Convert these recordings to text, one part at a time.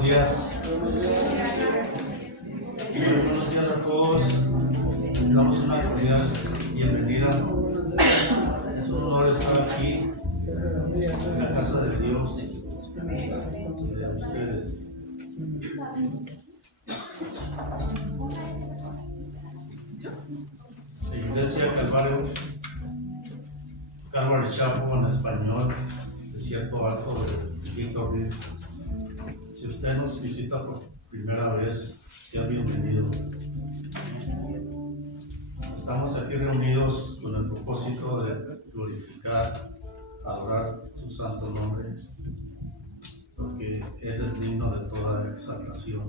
Buenos días. Buenos días a todos. Les damos una cordial bienvenida. Es un honor estar aquí en la casa de Dios y de ustedes. La Iglesia Calvario Chapel en español, Desierto Alto de Víctor Reed. Si usted nos visita por primera vez, sea bienvenido. Estamos aquí reunidos con el propósito de glorificar, adorar su santo nombre, porque Él es digno de toda exaltación.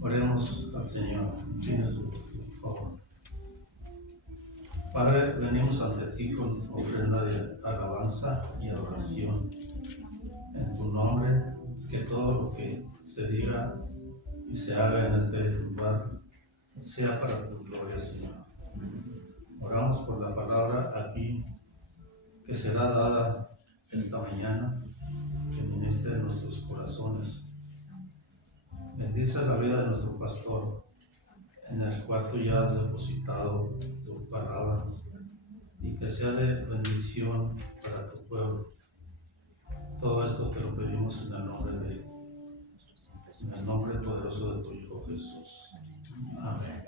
Oremos al Señor. Tiene su favor. Padre, venimos ante ti con ofrenda de alabanza y adoración. En tu nombre, que todo lo que se diga y se haga en este lugar sea para tu gloria, Señor. Oramos por la palabra aquí que será dada esta mañana, que ministre en nuestros corazones. Bendice la vida de nuestro pastor, en el cual tú ya has depositado tu palabra, y que sea de bendición para tu pueblo. Todo esto te lo pedimos en el nombre poderoso de tu Hijo Jesús. Amén.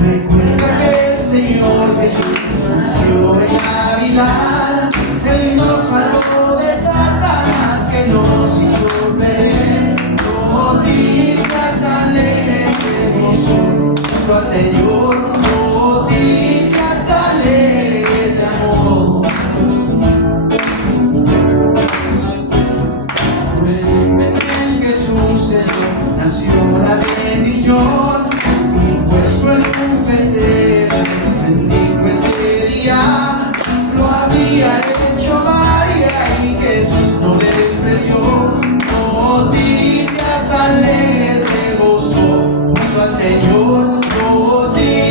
Recuerda que el Señor Jesús nació en Navidad. Él nos salvó de al Señor, noticias alegres de amor. En Jesús nació la bendición, y puesto en un pesebre, bendito ese día, lo había hecho María y Jesús no despreció. Noticias alegres se gozó junto al Señor, noticias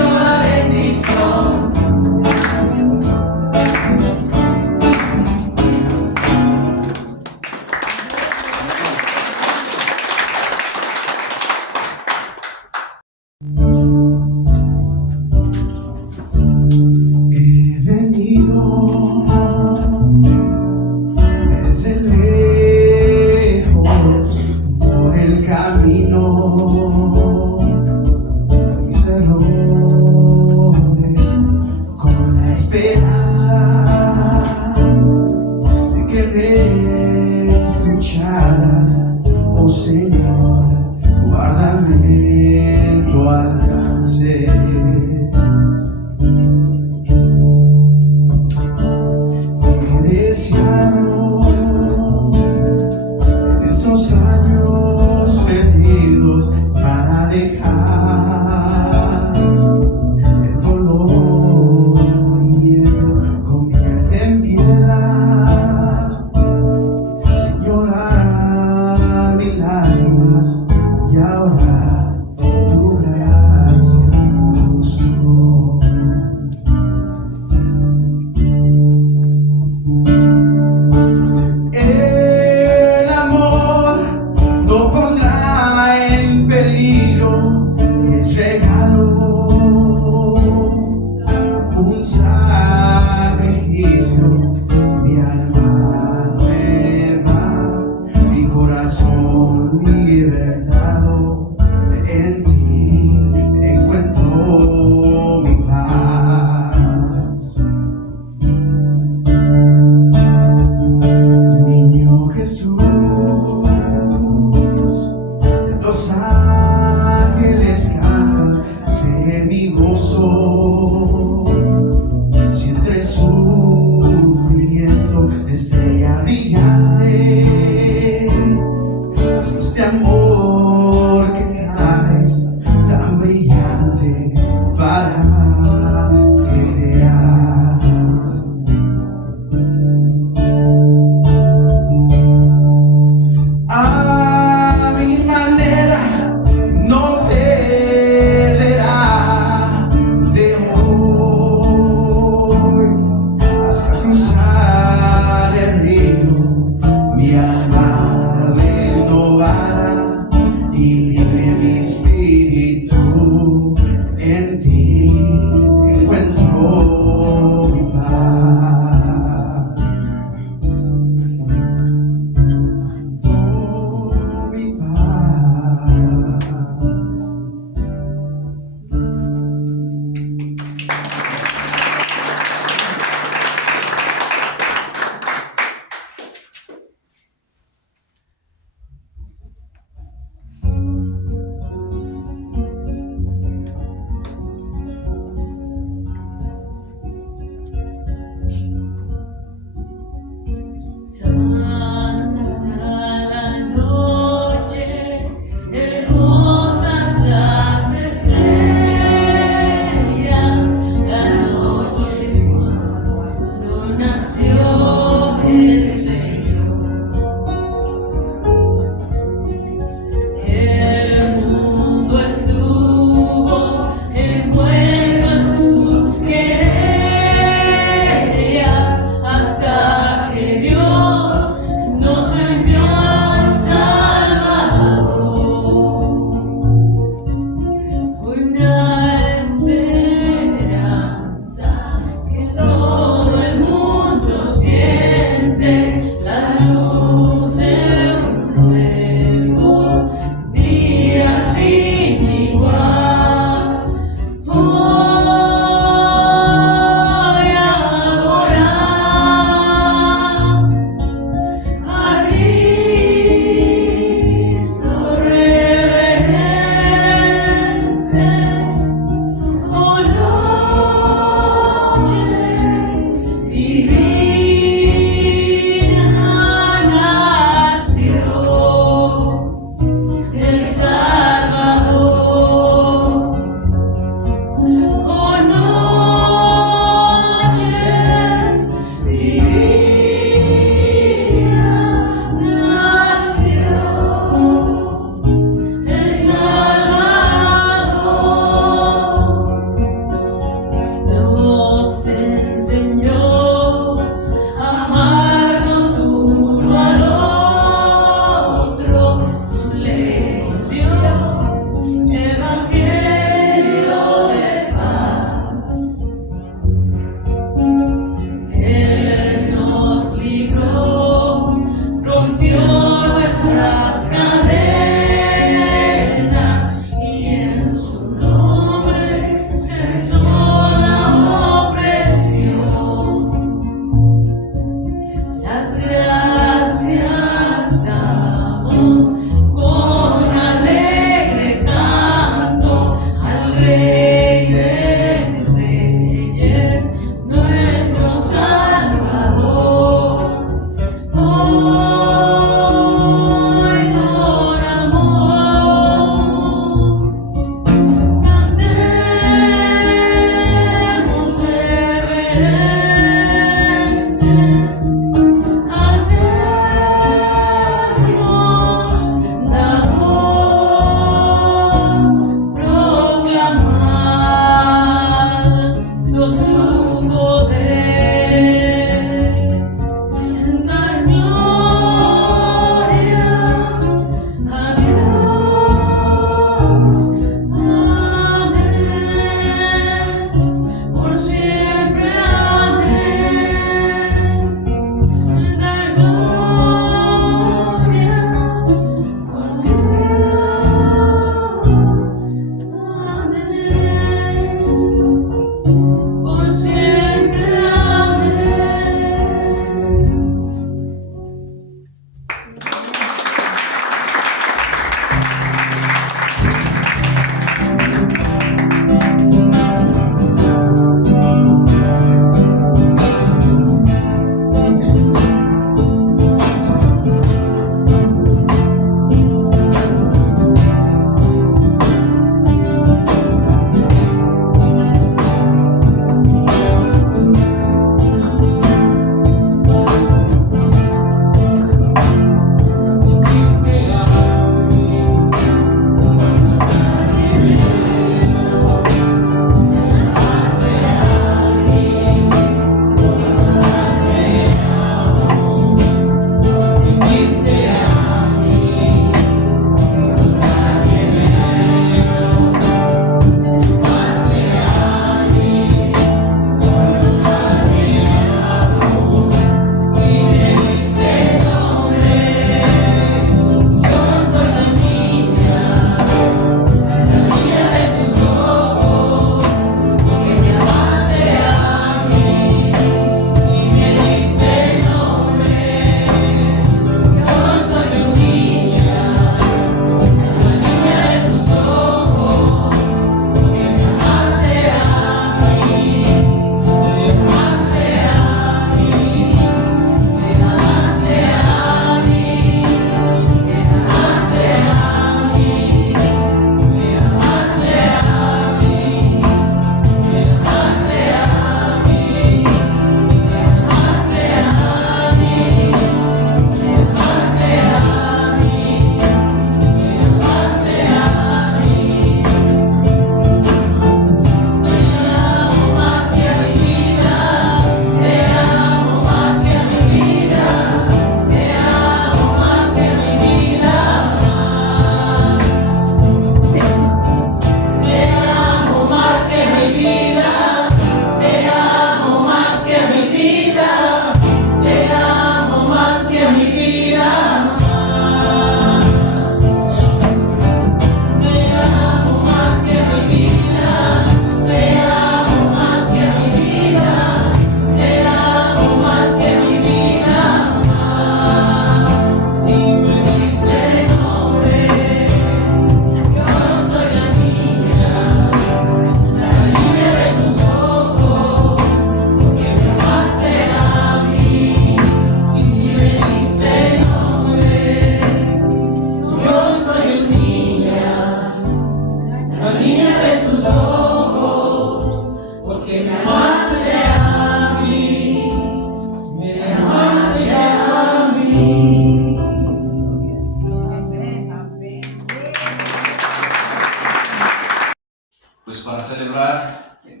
pues para celebrar el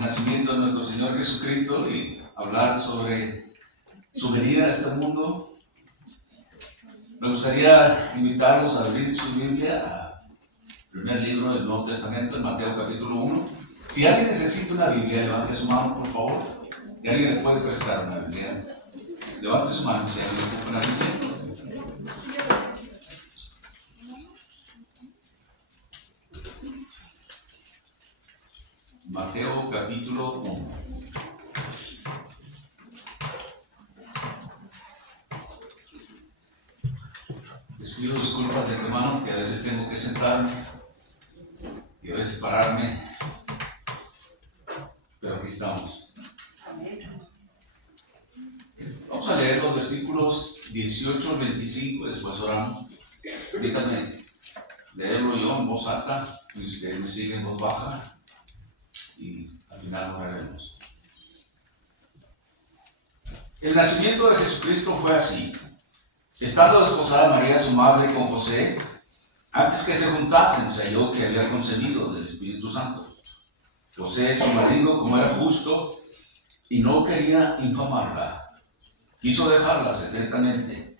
nacimiento de nuestro Señor Jesucristo y hablar sobre su venida a este mundo. Me gustaría invitarlos a abrir su Biblia al primer libro del Nuevo Testamento, en Mateo capítulo 1. Si alguien necesita una Biblia, levante su mano, por favor. ¿Y alguien les puede prestar una Biblia? Levante su mano si alguien necesita una Biblia. Mateo capítulo 1. Les pido disculpas de antemano que a veces tengo que sentarme y a veces pararme, pero aquí estamos. Vamos a leer los versículos 18 al 25, después oramos. Permítanme leerlo yo en voz alta y ustedes me siguen en voz baja. Y al final lo haremos. El nacimiento de Jesucristo fue así. Estando desposada María, su madre, con José, antes que se juntasen, se halló que había concebido del Espíritu Santo. José, su marido, como era justo y no quería infamarla, quiso dejarla secretamente.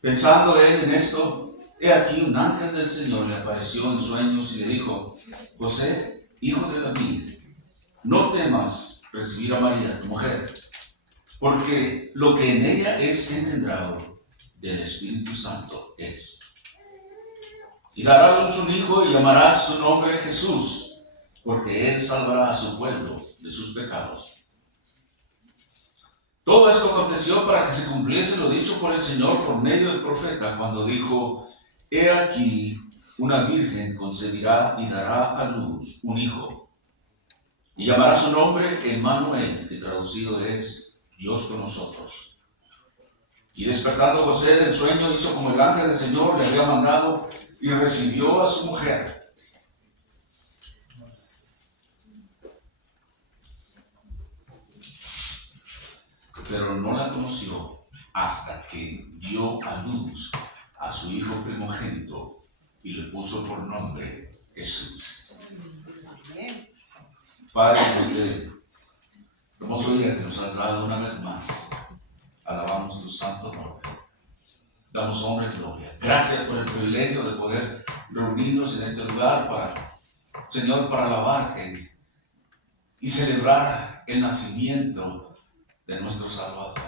Pensando él en esto, he aquí un ángel del Señor le apareció en sueños y le dijo: José, hijo de David, no temas recibir a María, tu mujer, porque lo que en ella es engendrado del Espíritu Santo es. Y dará a luz un hijo y llamarás su nombre Jesús, porque él salvará a su pueblo de sus pecados. Todo esto aconteció para que se cumpliese lo dicho por el Señor por medio del profeta, cuando dijo: he aquí, una virgen concebirá y dará a luz un hijo, y llamará su nombre Emmanuel, que traducido es Dios con nosotros. Y despertando José del sueño, hizo como el ángel del Señor le había mandado, y recibió a su mujer. Pero no la conoció hasta que dio a luz a su hijo primogénito y le puso por nombre Jesús. Padre, hermoso día que nos has dado una vez más, alabamos tu santo nombre, damos honra y gloria. Gracias por el privilegio de poder reunirnos en este lugar para, Señor, para alabarte y celebrar el nacimiento de nuestro Salvador.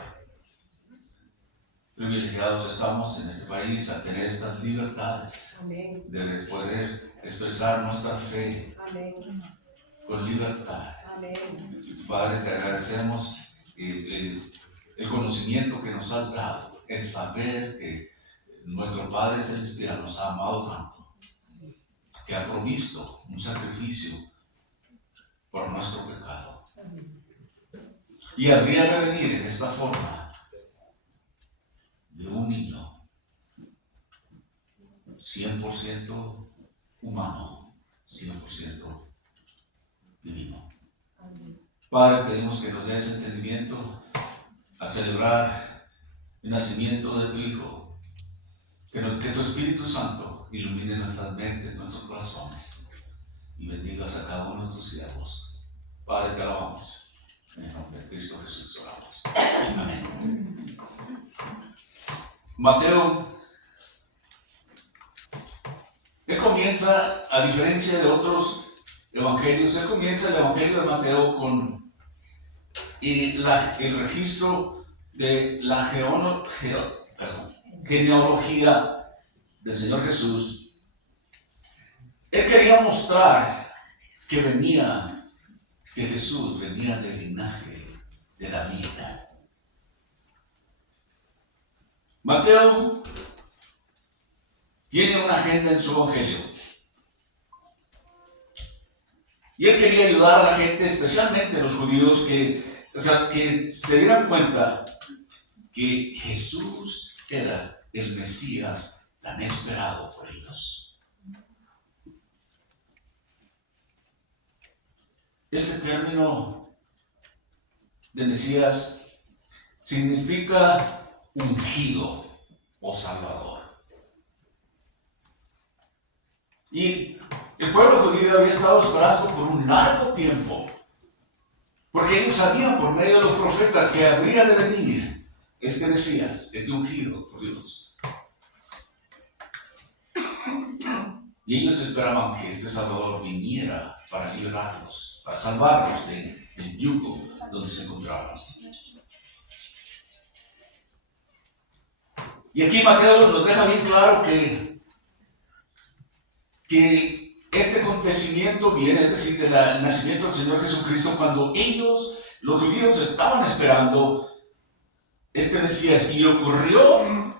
Privilegiados estamos en este país a tener estas libertades. Amén. De poder expresar nuestra fe. Amén. Con libertad. Amén. Padre, te agradecemos el conocimiento que nos has dado, el saber que nuestro Padre Celestial nos ha amado tanto, que ha provisto un sacrificio por nuestro pecado. Y habría de venir en esta forma de un niño 100% humano, 100% divino. Padre, pedimos que nos des entendimiento a celebrar el nacimiento de tu Hijo, que tu Espíritu Santo ilumine nuestras mentes, nuestros corazones, y bendigas a cada uno de tus siervos. Padre, te alabamos. En el nombre de Cristo Jesús oramos. Amén. Mateo, él comienza, a diferencia de otros evangelios, él comienza el evangelio de Mateo con el registro de la genealogía del Señor Jesús. Él quería mostrar que Jesús venía del linaje de David. Mateo tiene una agenda en su evangelio. Y él quería ayudar a la gente, especialmente a los judíos, que se dieran cuenta que Jesús era el Mesías tan esperado por ellos. Este término de Mesías significa ungido o salvador. Y El pueblo judío había estado esperando por un largo tiempo, porque ellos sabían por medio de los profetas que habría de venir este Mesías, este ungido por Dios. Y ellos esperaban que este Salvador viniera para liberarlos, para salvarlos del yugo donde se encontraban. Y aquí Mateo nos deja bien claro que este acontecimiento viene, es decir, del nacimiento del Señor Jesucristo, cuando ellos, los judíos, estaban esperando este Mesías, y ocurrió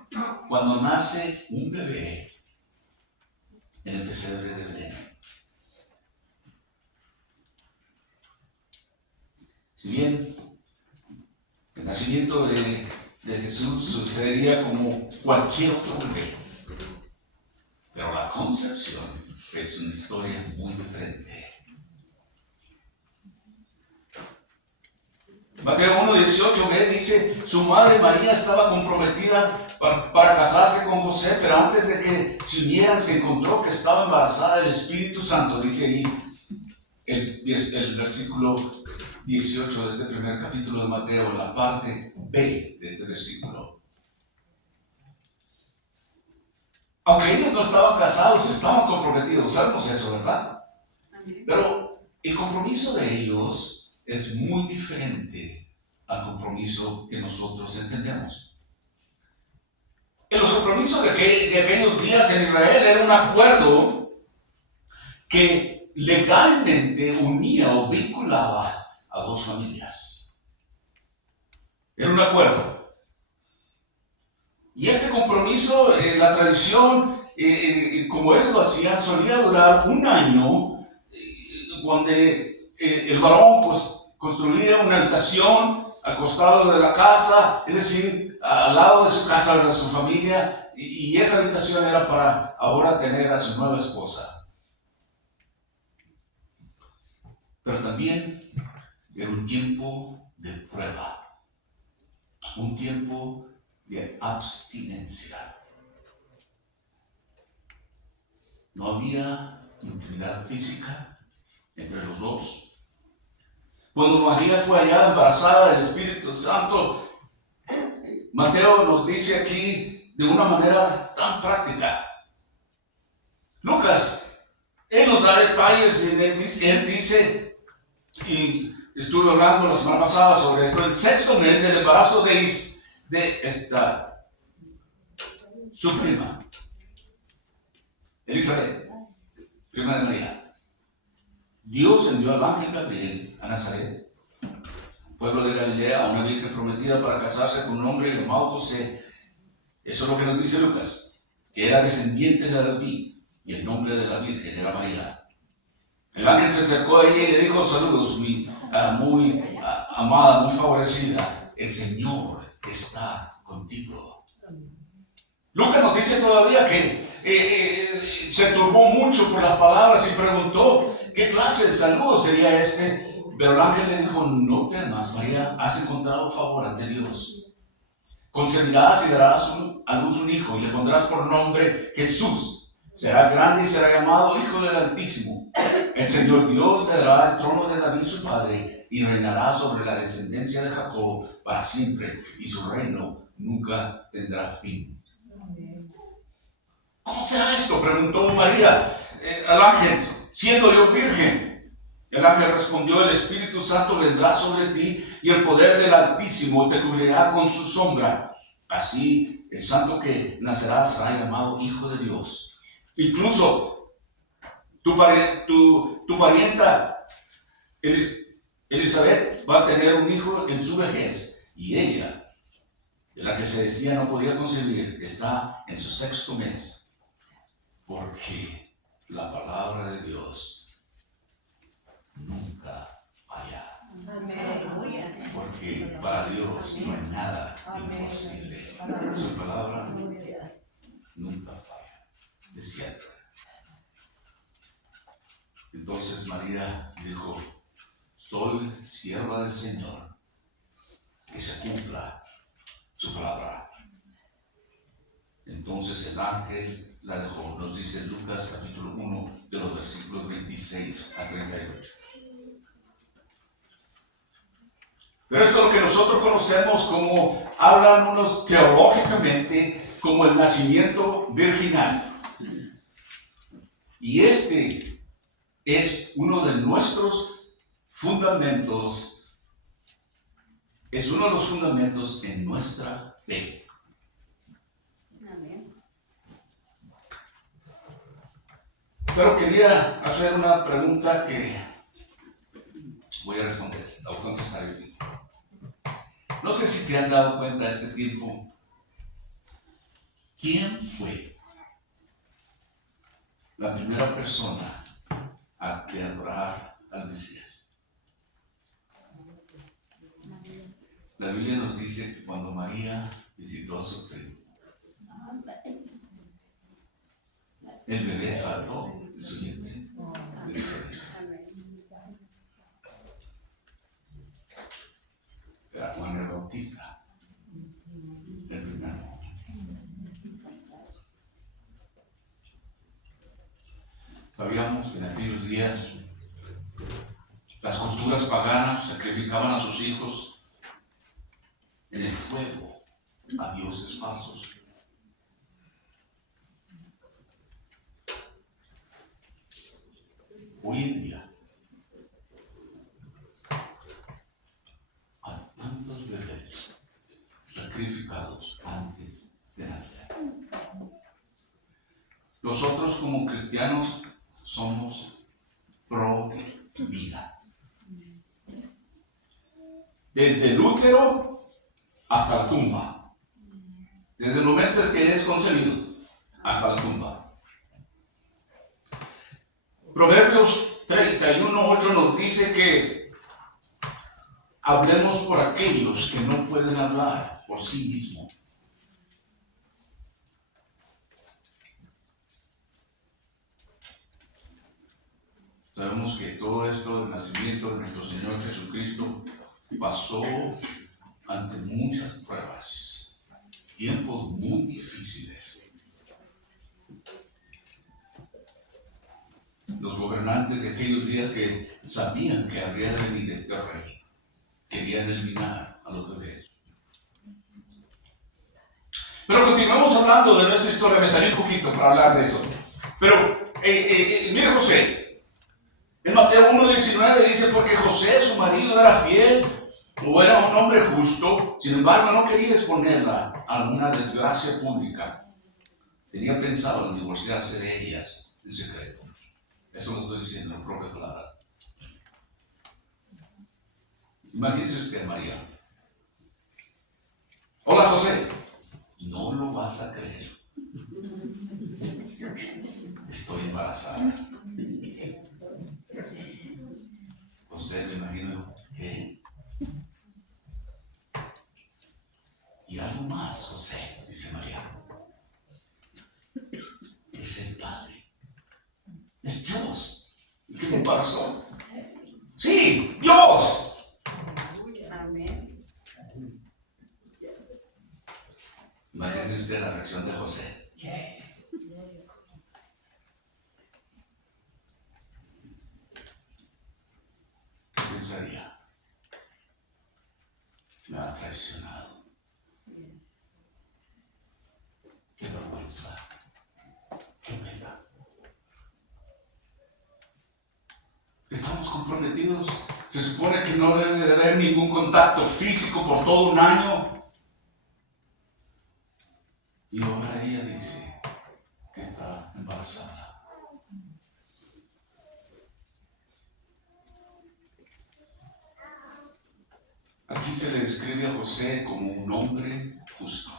cuando nace un bebé en el pesebre de Belén. Si bien el nacimiento de Jesús sucedería como cualquier otro bebé, pero la concepción es una historia muy diferente. Mateo 1:18b dice: su madre María estaba comprometida para casarse con José, pero antes de que se unieran se encontró que estaba embarazada del Espíritu Santo. Dice ahí el versículo 18 de este primer capítulo de Mateo, en la parte B de este versículo. Aunque ellos no estaban casados, estaban comprometidos, sabemos eso, ¿verdad? Pero el compromiso de ellos es muy diferente al compromiso que nosotros entendemos. En los compromisos de aquellos días en Israel era un acuerdo que legalmente unía o vinculaba a dos familias. Era un acuerdo. Y este compromiso, la tradición, como ellos lo hacían, solía durar un año, donde el varón construía una habitación al costado de la casa, es decir, al lado de su casa, de su familia, y esa habitación era para ahora tener a su nueva esposa. Pero también era un tiempo de prueba, un tiempo de abstinencia. No había intimidad física entre los dos. Cuando María fue allá embarazada del Espíritu Santo, Mateo nos dice aquí de una manera tan práctica. Lucas, él nos da detalles, él dice, y estuve hablando la semana pasada sobre esto, el 6º mes del embarazo de esta, su prima, Elizabeth, prima de María. Dios envió al ángel Gabriel a Nazaret, pueblo de Galilea, a una virgen prometida para casarse con un hombre llamado José. Eso es lo que nos dice Lucas, que era descendiente de David, y el nombre de la virgen era María. El ángel se acercó a ella y le dijo: saludos, mi muy amada, muy favorecida, el Señor está contigo. Lucas nos dice todavía que se turbó mucho por las palabras y preguntó qué clase de saludo sería este, pero el ángel le dijo: no temas, María, has encontrado favor ante Dios. Concebirás y darás a luz un hijo y le pondrás por nombre Jesús. Será grande y será llamado Hijo del Altísimo. El Señor Dios le dará el trono de David su padre y reinará sobre la descendencia de Jacob para siempre, y su reino nunca tendrá fin. ¿Cómo será esto?, preguntó María al ángel, siendo yo virgen. El ángel respondió: el Espíritu Santo vendrá sobre ti y el poder del Altísimo te cubrirá con su sombra. Así el santo que nacerá será llamado Hijo de Dios. Incluso tu parienta Elizabeth va a tener un hijo en su vejez, y ella, de la que se decía no podía concebir, está en su 6º mes, porque la palabra de Dios nunca falla. Porque para Dios no hay nada imposible. Su palabra nunca falla. Es cierto. Entonces María dijo: soy sierva del Señor, que se cumpla su palabra. Entonces el ángel la dejó. Nos dice Lucas capítulo 1 de los versículos 26 a 38. Pero esto es lo que nosotros conocemos como, hablan unos teológicamente, como el nacimiento virginal. Y este es uno de nuestros fundamentos, es uno de los fundamentos en nuestra fe. Pero quería hacer una pregunta que voy a responder, o contestar yo. No sé si se han dado cuenta este tiempo. ¿Quién fue la primera persona a que adorar al Mesías? La Biblia nos dice que cuando María visitó a su primo, el bebé saltó de su vientre. Era Juan el Bautista, el primero. Sabíamos que en aquellos días las culturas paganas sacrificaban a sus hijos en el fuego a dioses falsos. Hoy en día, hay tantos bebés sacrificados antes de nacer. Nosotros como cristianos somos pro vida. Desde el útero hasta la tumba. Desde el momento en que es concebido hasta la tumba. Proverbios 31:8 nos dice que hablemos por aquellos que no pueden hablar por sí mismos. Sabemos que todo esto del nacimiento de nuestro Señor Jesucristo pasó ante muchas pruebas, tiempos muy difíciles. Los gobernantes de aquellos días que sabían que habría de venir este rey, querían eliminar a los bebés. Pero continuamos hablando de nuestra historia, me salí un poquito para hablar de eso. Pero, mire José, en Mateo 1:19 dice, porque José, su marido, era fiel, o era un hombre justo, sin embargo no quería exponerla a una desgracia pública. Tenía pensado en divorciarse de ellas en secreto. Eso lo estoy diciendo en propias palabras. Imagínese usted, María. Hola, José. No lo vas a creer. Estoy embarazada. José, me imagino, ¿qué? Y algo más, José, dice María. Es el Padre. Es Dios el que me embarazó. Sí, Dios. Amén. Imagínese usted la reacción de José. ¿Qué pensaría? Me ha traicionado. Qué vergüenza. Qué pena. Estamos comprometidos. Se supone que no debe de haber ningún contacto físico por todo un año. Y ahora ella dice que está embarazada. Aquí se le describe a José como un hombre justo.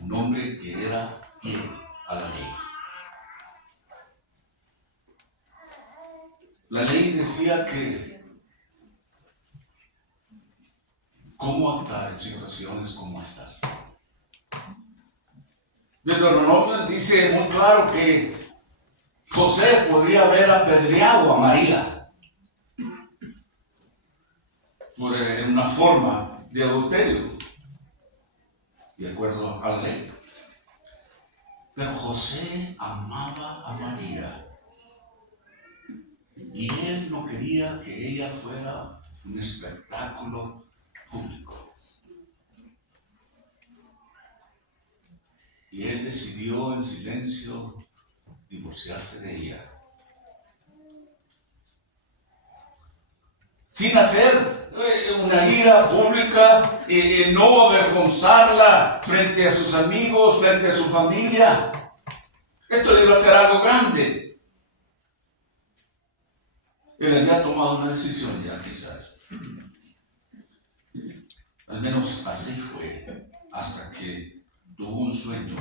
Un hombre que era fiel a la ley. La ley decía que cómo actuar en situaciones como estas. Deuteronomio dice muy claro que José podría haber apedreado a María por una forma de adulterio, de acuerdo a la ley. Pero José amaba a María y él no quería que ella fuera un espectáculo público. Y él decidió en silencio divorciarse de ella. Sin hacer una ira pública, no avergonzarla frente a sus amigos, frente a su familia. Esto iba a ser algo grande. Él había tomado una decisión ya, quizás. Al menos así fue, hasta que tuvo un sueño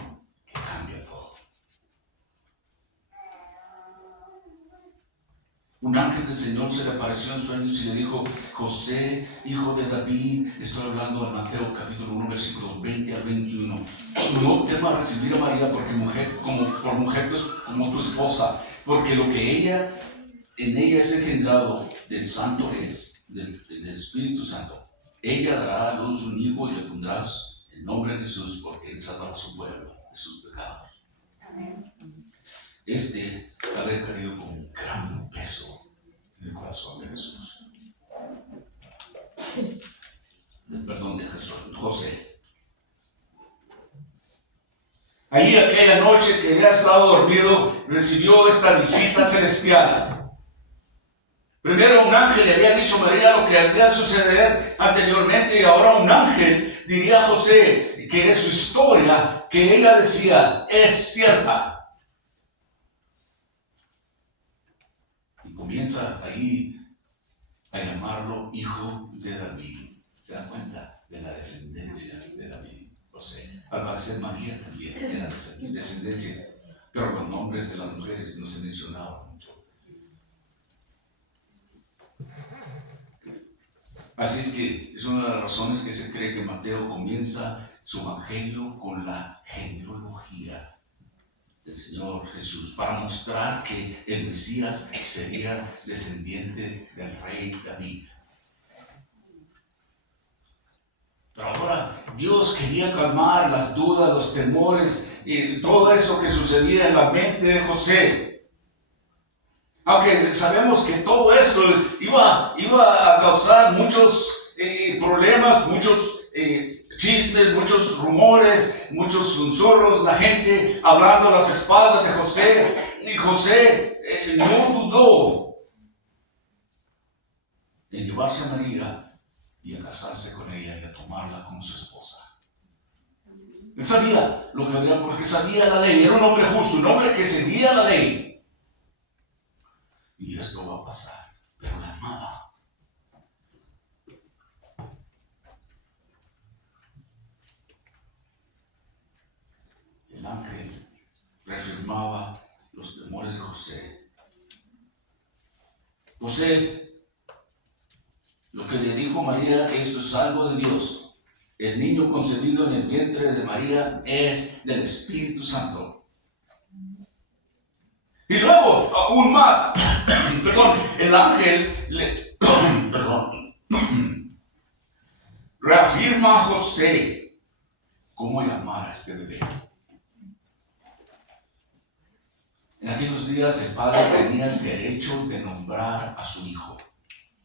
que cambia todo. Un ángel del Señor se le apareció en sueños y le dijo: José, hijo de David, estoy hablando de Mateo capítulo 1, versículos 20 al 21. No temas recibir a María por mujer como tu esposa, porque lo que en ella es engendrado del Santo del Espíritu Santo. Ella dará a luz un hijo y le pondrás el nombre de Jesús, porque él salvará a su pueblo de sus pecados. Haber caído con un gran peso en el corazón de Jesús. Perdón, de José. Allí aquella noche que había estado dormido, recibió esta visita celestial. Primero un ángel le había dicho a María lo que había suceder anteriormente, y ahora un ángel diría a José que su historia, que ella decía, es cierta. Comienza ahí a llamarlo hijo de David. ¿Se da cuenta? De la descendencia de David. José. Al parecer María también era descendencia, pero los nombres de las mujeres no se mencionaban mucho. Así es que es una de las razones que se cree que Mateo comienza su evangelio con la genealogía del Señor Jesús, para mostrar que el Mesías sería descendiente del rey David. Pero ahora Dios quería calmar las dudas, los temores y todo eso que sucedía en la mente de José. Aunque sabemos que todo esto iba a causar muchos problemas, muchos chismes, muchos rumores, muchos susurros, la gente hablando a las espaldas de José. Y José no dudó en llevarse a María y a casarse con ella y a tomarla como su esposa. Él sabía lo que había, porque sabía la ley. Era un hombre justo, un hombre que seguía la ley. Y esto va a pasar, pero la amaba. El ángel reafirmaba los temores de José. José, lo que le dijo María, esto es algo de Dios. El niño concebido en el vientre de María es del Espíritu Santo. Y luego, aún más, el ángel reafirma a José cómo llamar a este bebé. En aquellos días el padre tenía el derecho de nombrar a su hijo.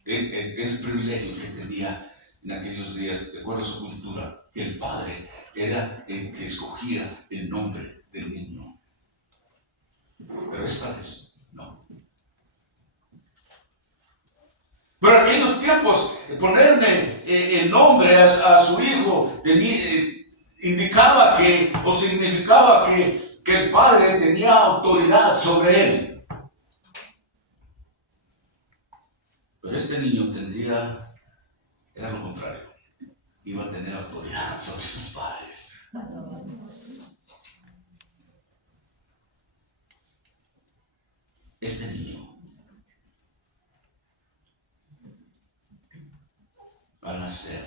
El privilegio que tenía en aquellos días, de acuerdo a su cultura, que el padre era el que escogía el nombre del niño. Pero esta vez no. Pero en aquellos tiempos, ponerle el nombre a su hijo indicaba que, o significaba que el padre tenía autoridad sobre él. Pero este niño era lo contrario, iba a tener autoridad sobre sus padres. Este niño, al nacer,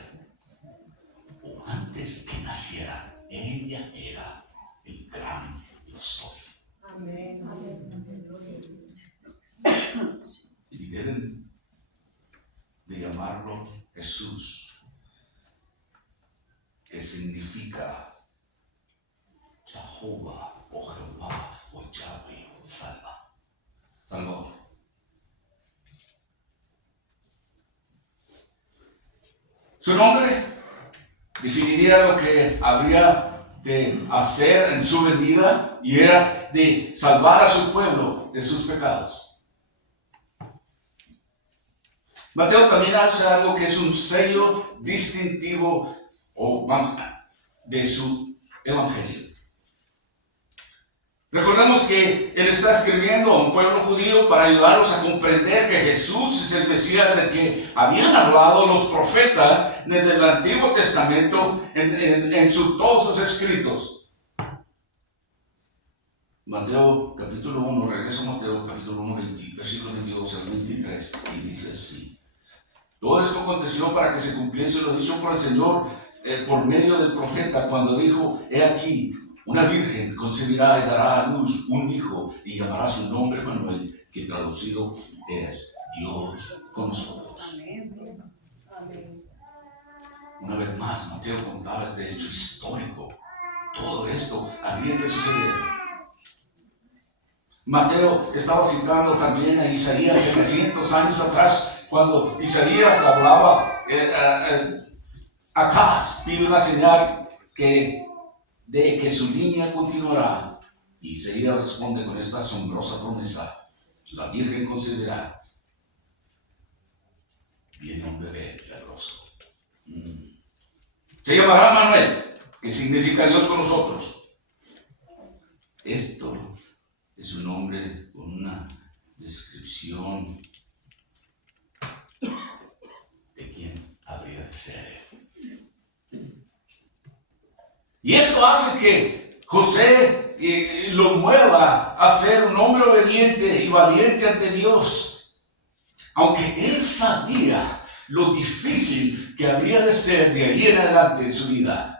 o antes que naciera, ella era el gran yo soy. Amén. Y deben de llamarlo Jesús, que significa Jehová o salva. Salvador. Su nombre definiría lo que habría de hacer en su venida, y era de salvar a su pueblo de sus pecados. Mateo también hace algo que es un sello distintivo de su evangelio. Recordemos que él está escribiendo a un pueblo judío para ayudarlos a comprender que Jesús es el Mesías del que habían hablado los profetas desde el Antiguo Testamento en todos sus escritos. Mateo capítulo 1, regreso a Mateo capítulo 1, versículo 22 al 23, y dice así: todo esto aconteció para que se cumpliese lo dicho por el Señor por medio del profeta, cuando dijo: he aquí, una virgen concebirá y dará a luz un hijo, y llamará su nombre Manuel, que traducido es Dios con nosotros. Amén. Una vez más, Mateo contaba este hecho histórico. Todo esto había que suceder. Mateo estaba citando también a Isaías 700 años atrás, cuando Isaías hablaba, Acaz pide una señal de que su línea continuará. Y Isaías responde con esta asombrosa promesa: la Virgen concebirá, viene un bebé milagroso. Se llamará Manuel, que significa Dios con nosotros. Esto es un nombre con una descripción de quién habría de ser. Y esto hace que José lo mueva a ser un hombre obediente y valiente ante Dios, aunque él sabía lo difícil que habría de ser de ahí en adelante en su vida.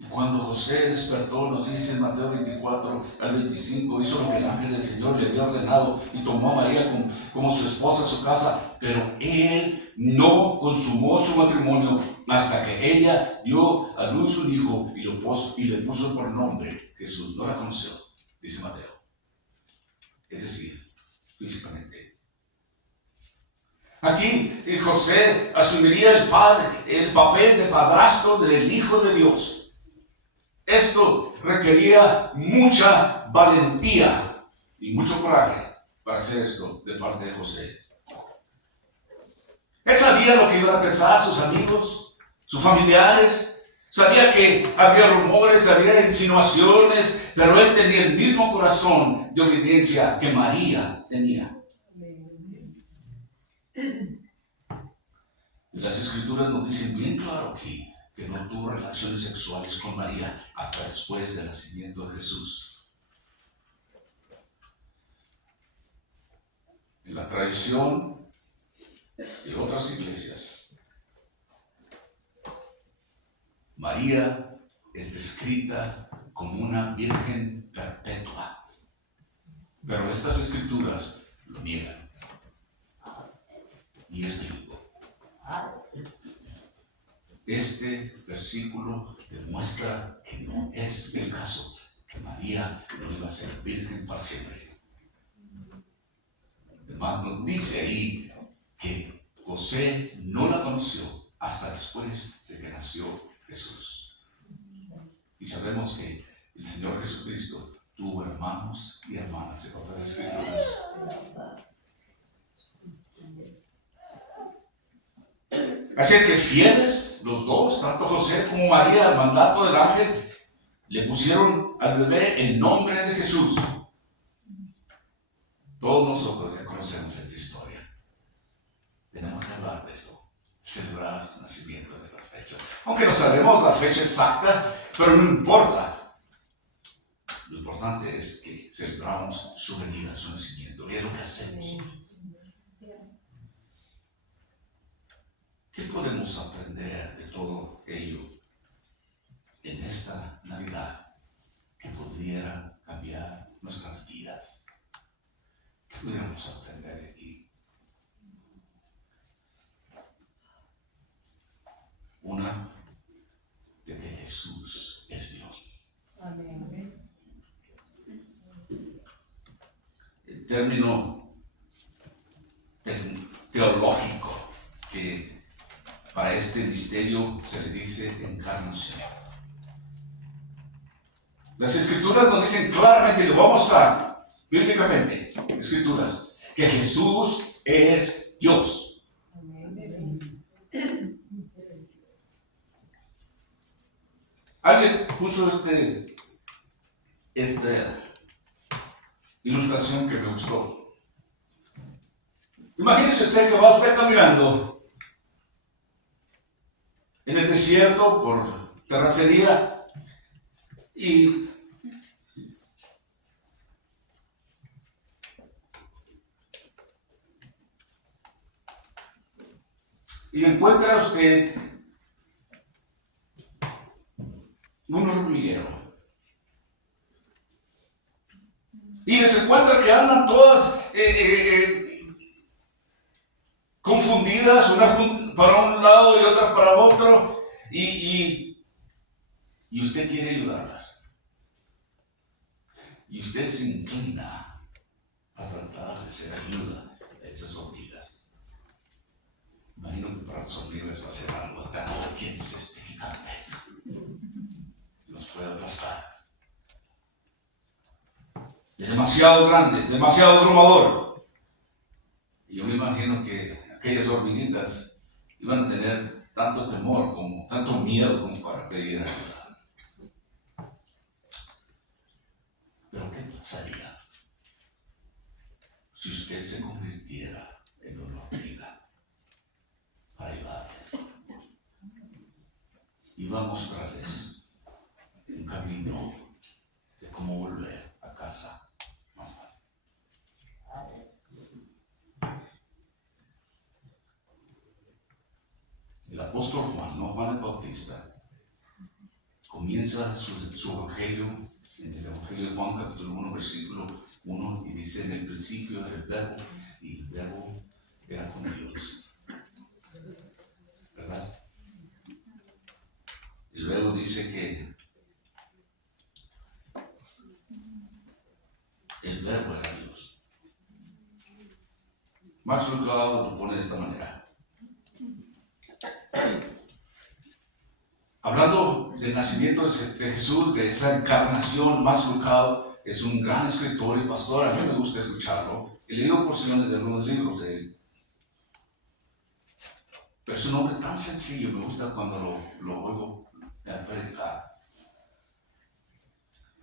Y cuando José despertó, nos dice en Mateo 24 al 25, hizo lo que el ángel del Señor le había ordenado y tomó a María como su esposa a su casa, pero él no consumó su matrimonio hasta que ella dio a luz un hijo y le puso por nombre Jesús. No la conoció, dice Mateo. Es decir, físicamente. Aquí José asumiría el papel de padrastro del Hijo de Dios. Esto requería mucha valentía y mucho coraje para hacer esto de parte de José. Él sabía lo que iban a pensar sus amigos, sus familiares. Sabía que había rumores, había insinuaciones, pero él tenía el mismo corazón de obediencia que María tenía. Y las Escrituras nos dicen bien claro aquí que no tuvo relaciones sexuales con María hasta después del nacimiento de Jesús. En la tradición de otras iglesias, María es descrita como una virgen perpetua, pero estas escrituras lo niegan. Y es bíblico. Este versículo demuestra que no es el caso, que María no iba a ser virgen para siempre. Además nos dice ahí que José no la conoció hasta después de que nació Jesús. Y sabemos que el Señor Jesucristo tuvo hermanos y hermanas en otras escrituras. Así es que fieles los dos, tanto José como María, al mandato del ángel, le pusieron al bebé el nombre de Jesús. Todos nosotros ya conocemos esta historia. Tenemos que hablar de esto, celebrar el nacimiento de estas fechas. Aunque no sabemos la fecha exacta, pero no importa. Lo importante es que celebramos su venida, su nacimiento, y es lo que hacemos. ¿Qué podemos aprender de todo ello en esta Navidad que pudiera cambiar nuestras vidas? ¿Qué pudiéramos aprender de aquí? Una, de que Jesús es Dios. Amén. término teológico que para este misterio se le dice encarnación. Las Escrituras nos dicen claramente, y lo vamos a mostrar bíblicamente, Escrituras, que Jesús es Dios. Alguien puso esta ilustración que me gustó. Imagínese usted que va usted caminando en el desierto por terracería y encuentra usted un hormiguero. Y les encuentra que andan todas confundidas, una para un lado y otra para otro, y usted quiere ayudarlas. Y usted se inclina a tratar de ser ayuda a esas hormigas. Imagino que para las hormigas va a ser algo tan ¿quién es este gigante? Los puede aplastar. Es demasiado grande, demasiado abrumador. Y yo me imagino que aquellas hormiguitas iban a tener tanto temor, tanto miedo como para pedir ayuda. Pero ¿qué pasaría si usted se convirtiera en una hormiga para ayudarles? Y va a mostrarles un camino de cómo volver a casa. El apóstol Juan, no Juan el Bautista, comienza su evangelio en el evangelio de Juan, capítulo 1, versículo 1, y dice: en el principio era el verbo, y el verbo era con Dios. ¿Verdad? Y luego dice que el verbo era Dios. Max Lucado lo pone de esta manera. Hablando del nacimiento de Jesús, de esa encarnación, Max Lucado es un gran escritor y pastor. A mí me gusta escucharlo. He leído porciones de algunos libros de él. Pero es un hombre tan sencillo, me gusta cuando lo oigo predicar.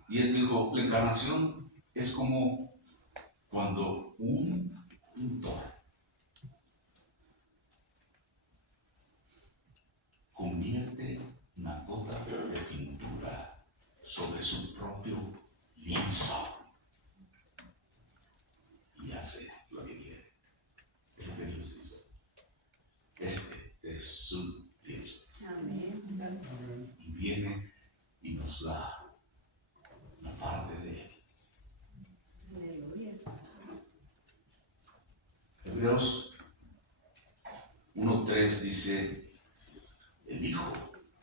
Y él dijo: la encarnación es como cuando un pintor convierte una gota de pintura sobre su propio lienzo y hace lo que quiere. Es lo que Dios hizo. Este es su lienzo. Y viene y nos da una parte de él. Hebreos 1:3 dice: el Hijo,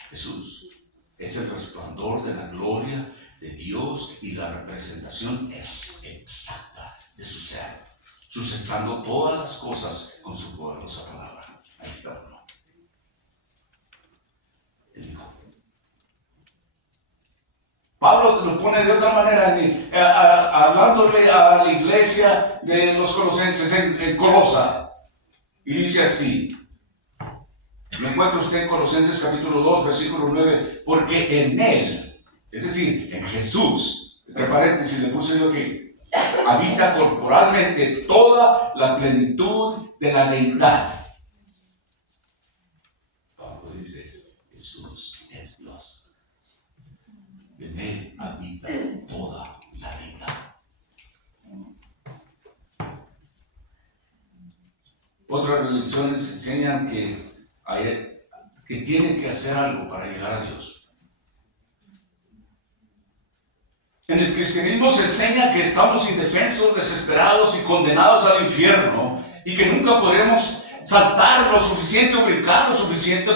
Jesús, es el resplandor de la gloria de Dios y la representación es exacta de su ser, sustentando todas las cosas con su poderosa palabra. Ahí está uno. El Hijo. Pablo lo pone de otra manera, hablándole a la iglesia de los colosenses en Colosa, y dice así. Lo encuentra usted en Colosenses capítulo 2, versículo 9, porque en Él, es decir, en Jesús, entre paréntesis le puse yo que habita corporalmente toda la plenitud de la deidad. Pablo dice: Jesús es Dios. En Él habita toda la deidad. Otras religiones enseñan que tienen que hacer algo para llegar a Dios. En el cristianismo se enseña que estamos indefensos, desesperados y condenados al infierno y que nunca podremos saltar lo suficiente o brincar lo suficiente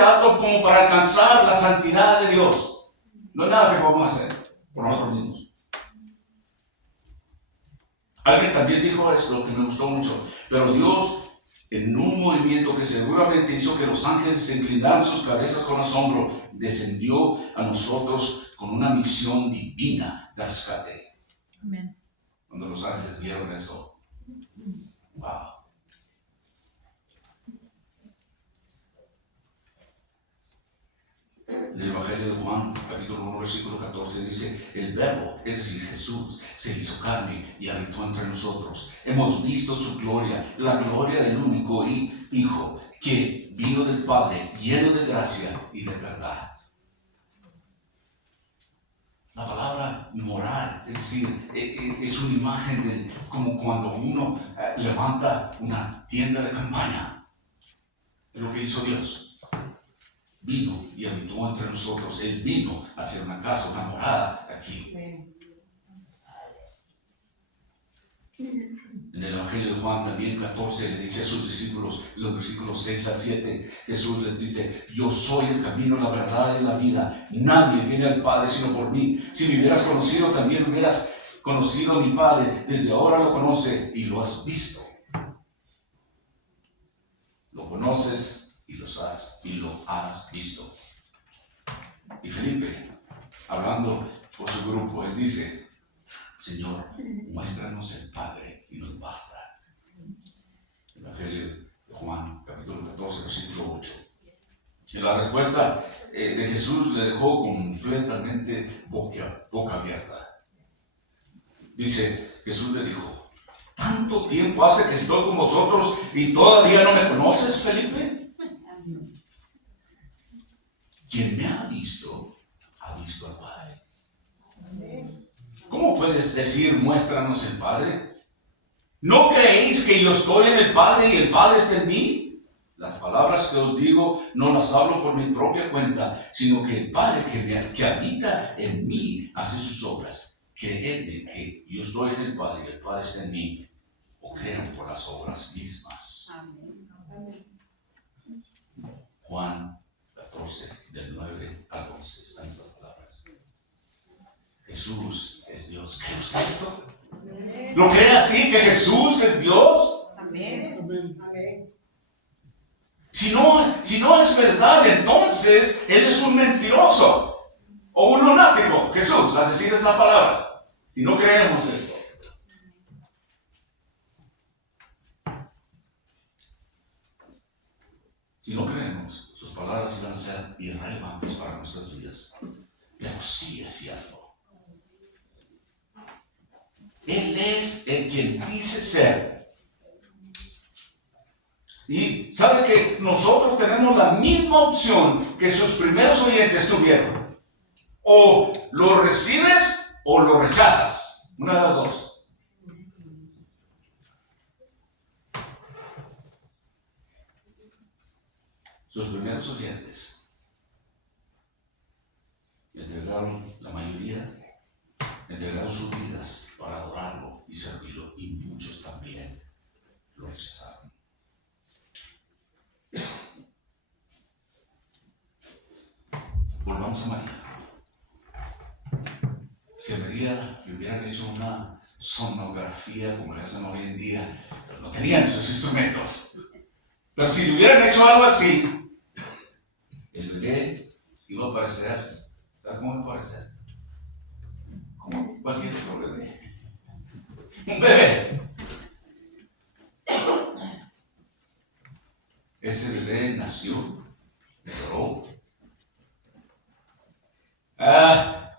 alto como para alcanzar la santidad de Dios. No es nada que podamos hacer por nosotros mismos. Alguien también dijo esto que me gustó mucho, pero Dios, en un movimiento que seguramente hizo que los ángeles se inclinaran sus cabezas con asombro, descendió a nosotros con una misión divina de rescate. Amén. Cuando los ángeles vieron eso, wow. En el Evangelio de Juan, capítulo 1, versículo 14, dice: el Verbo, es decir, Jesús, se hizo carne y habitó entre nosotros. Hemos visto su gloria, la gloria del único Hijo, que vino del Padre, lleno de gracia y de verdad. La palabra moral, es decir, es una imagen de como cuando uno levanta una tienda de campaña. Es lo que hizo Dios. Vino y habitó entre nosotros. Él vino a hacer una casa, una morada aquí. En el Evangelio de Juan también 14 le dice a sus discípulos, en los versículos 6 al 7, Jesús les dice: yo soy el camino, la verdad y la vida. Nadie viene al Padre sino por mí. Si me hubieras conocido, también hubieras conocido a mi Padre. Desde ahora lo conoce y lo has visto. Lo conoces y lo has visto. Y Felipe, hablando por su grupo, él dice: Señor, muéstranos el Padre y nos basta. Evangelio de Juan, capítulo 14, versículo 8. Y la respuesta de Jesús le dejó completamente boca abierta. Dice, Jesús le dijo: ¿tanto tiempo hace que estoy con vosotros y todavía no me conoces, Felipe? Quien me ha visto al Padre. ¿Cómo puedes decir: muéstranos el Padre? ¿No creéis que yo estoy en el Padre y el Padre está en mí? Las palabras que os digo no las hablo por mi propia cuenta, sino que el Padre que habita en mí hace sus obras. Creedme que yo estoy en el Padre y el Padre está en mí, o crean por las obras mismas. Juan 14, del 9 al 11, están estas palabras. Jesús es Dios. ¿Cree usted esto? ¿Lo cree así, que Jesús es Dios? Amén. Si no es verdad, entonces Él es un mentiroso o un lunático, Jesús, al decir estas palabras. Si no creemos esto. Si no creemos, sus palabras van a ser irrelevantes para nuestras vidas. Pero sí es cierto. Él es el quien dice ser. Y sabe que nosotros tenemos la misma opción que sus primeros oyentes tuvieron. O lo recibes o lo rechazas. Una de las dos. Sus primeros oyentes entregaron, la mayoría entregaron sus vidas para adorarlo y servirlo, y muchos también lo rechazaron. Volvamos a María. Si a María le hubieran hecho una sonografía como le hacen hoy en día, pero no tenían esos instrumentos. Pero si le hubieran hecho algo así, el bebé iba a aparecer, ¿sabes cómo iba a aparecer? Como cualquier otro bebé. Un bebé. Ese bebé nació, lloró.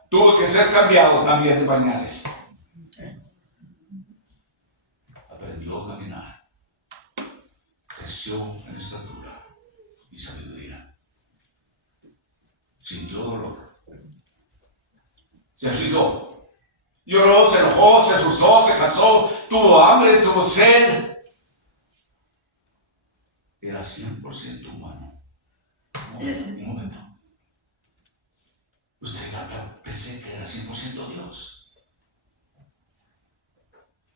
Tuvo que ser cambiado también de pañales. Aprendió a caminar. Creció en estatura y sabiduría. Sintió dolor. Se afligió. Lloró, se enojó, se asustó, se cansó, tuvo hambre, tuvo sed. Era 100% humano. Un momento. Usted dirá: pensé que era 100% Dios.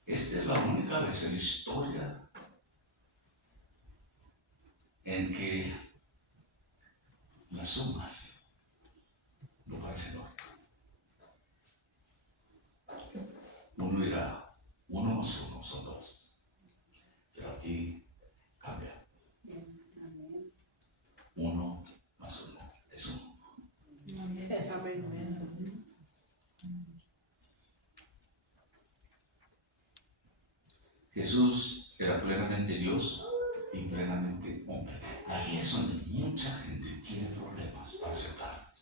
Esta es la única vez en la historia en que las sumas no parecen lógicas. Uno dirá: uno más uno Jesús era plenamente Dios y plenamente hombre. Ahí es donde mucha gente tiene problemas para aceptar.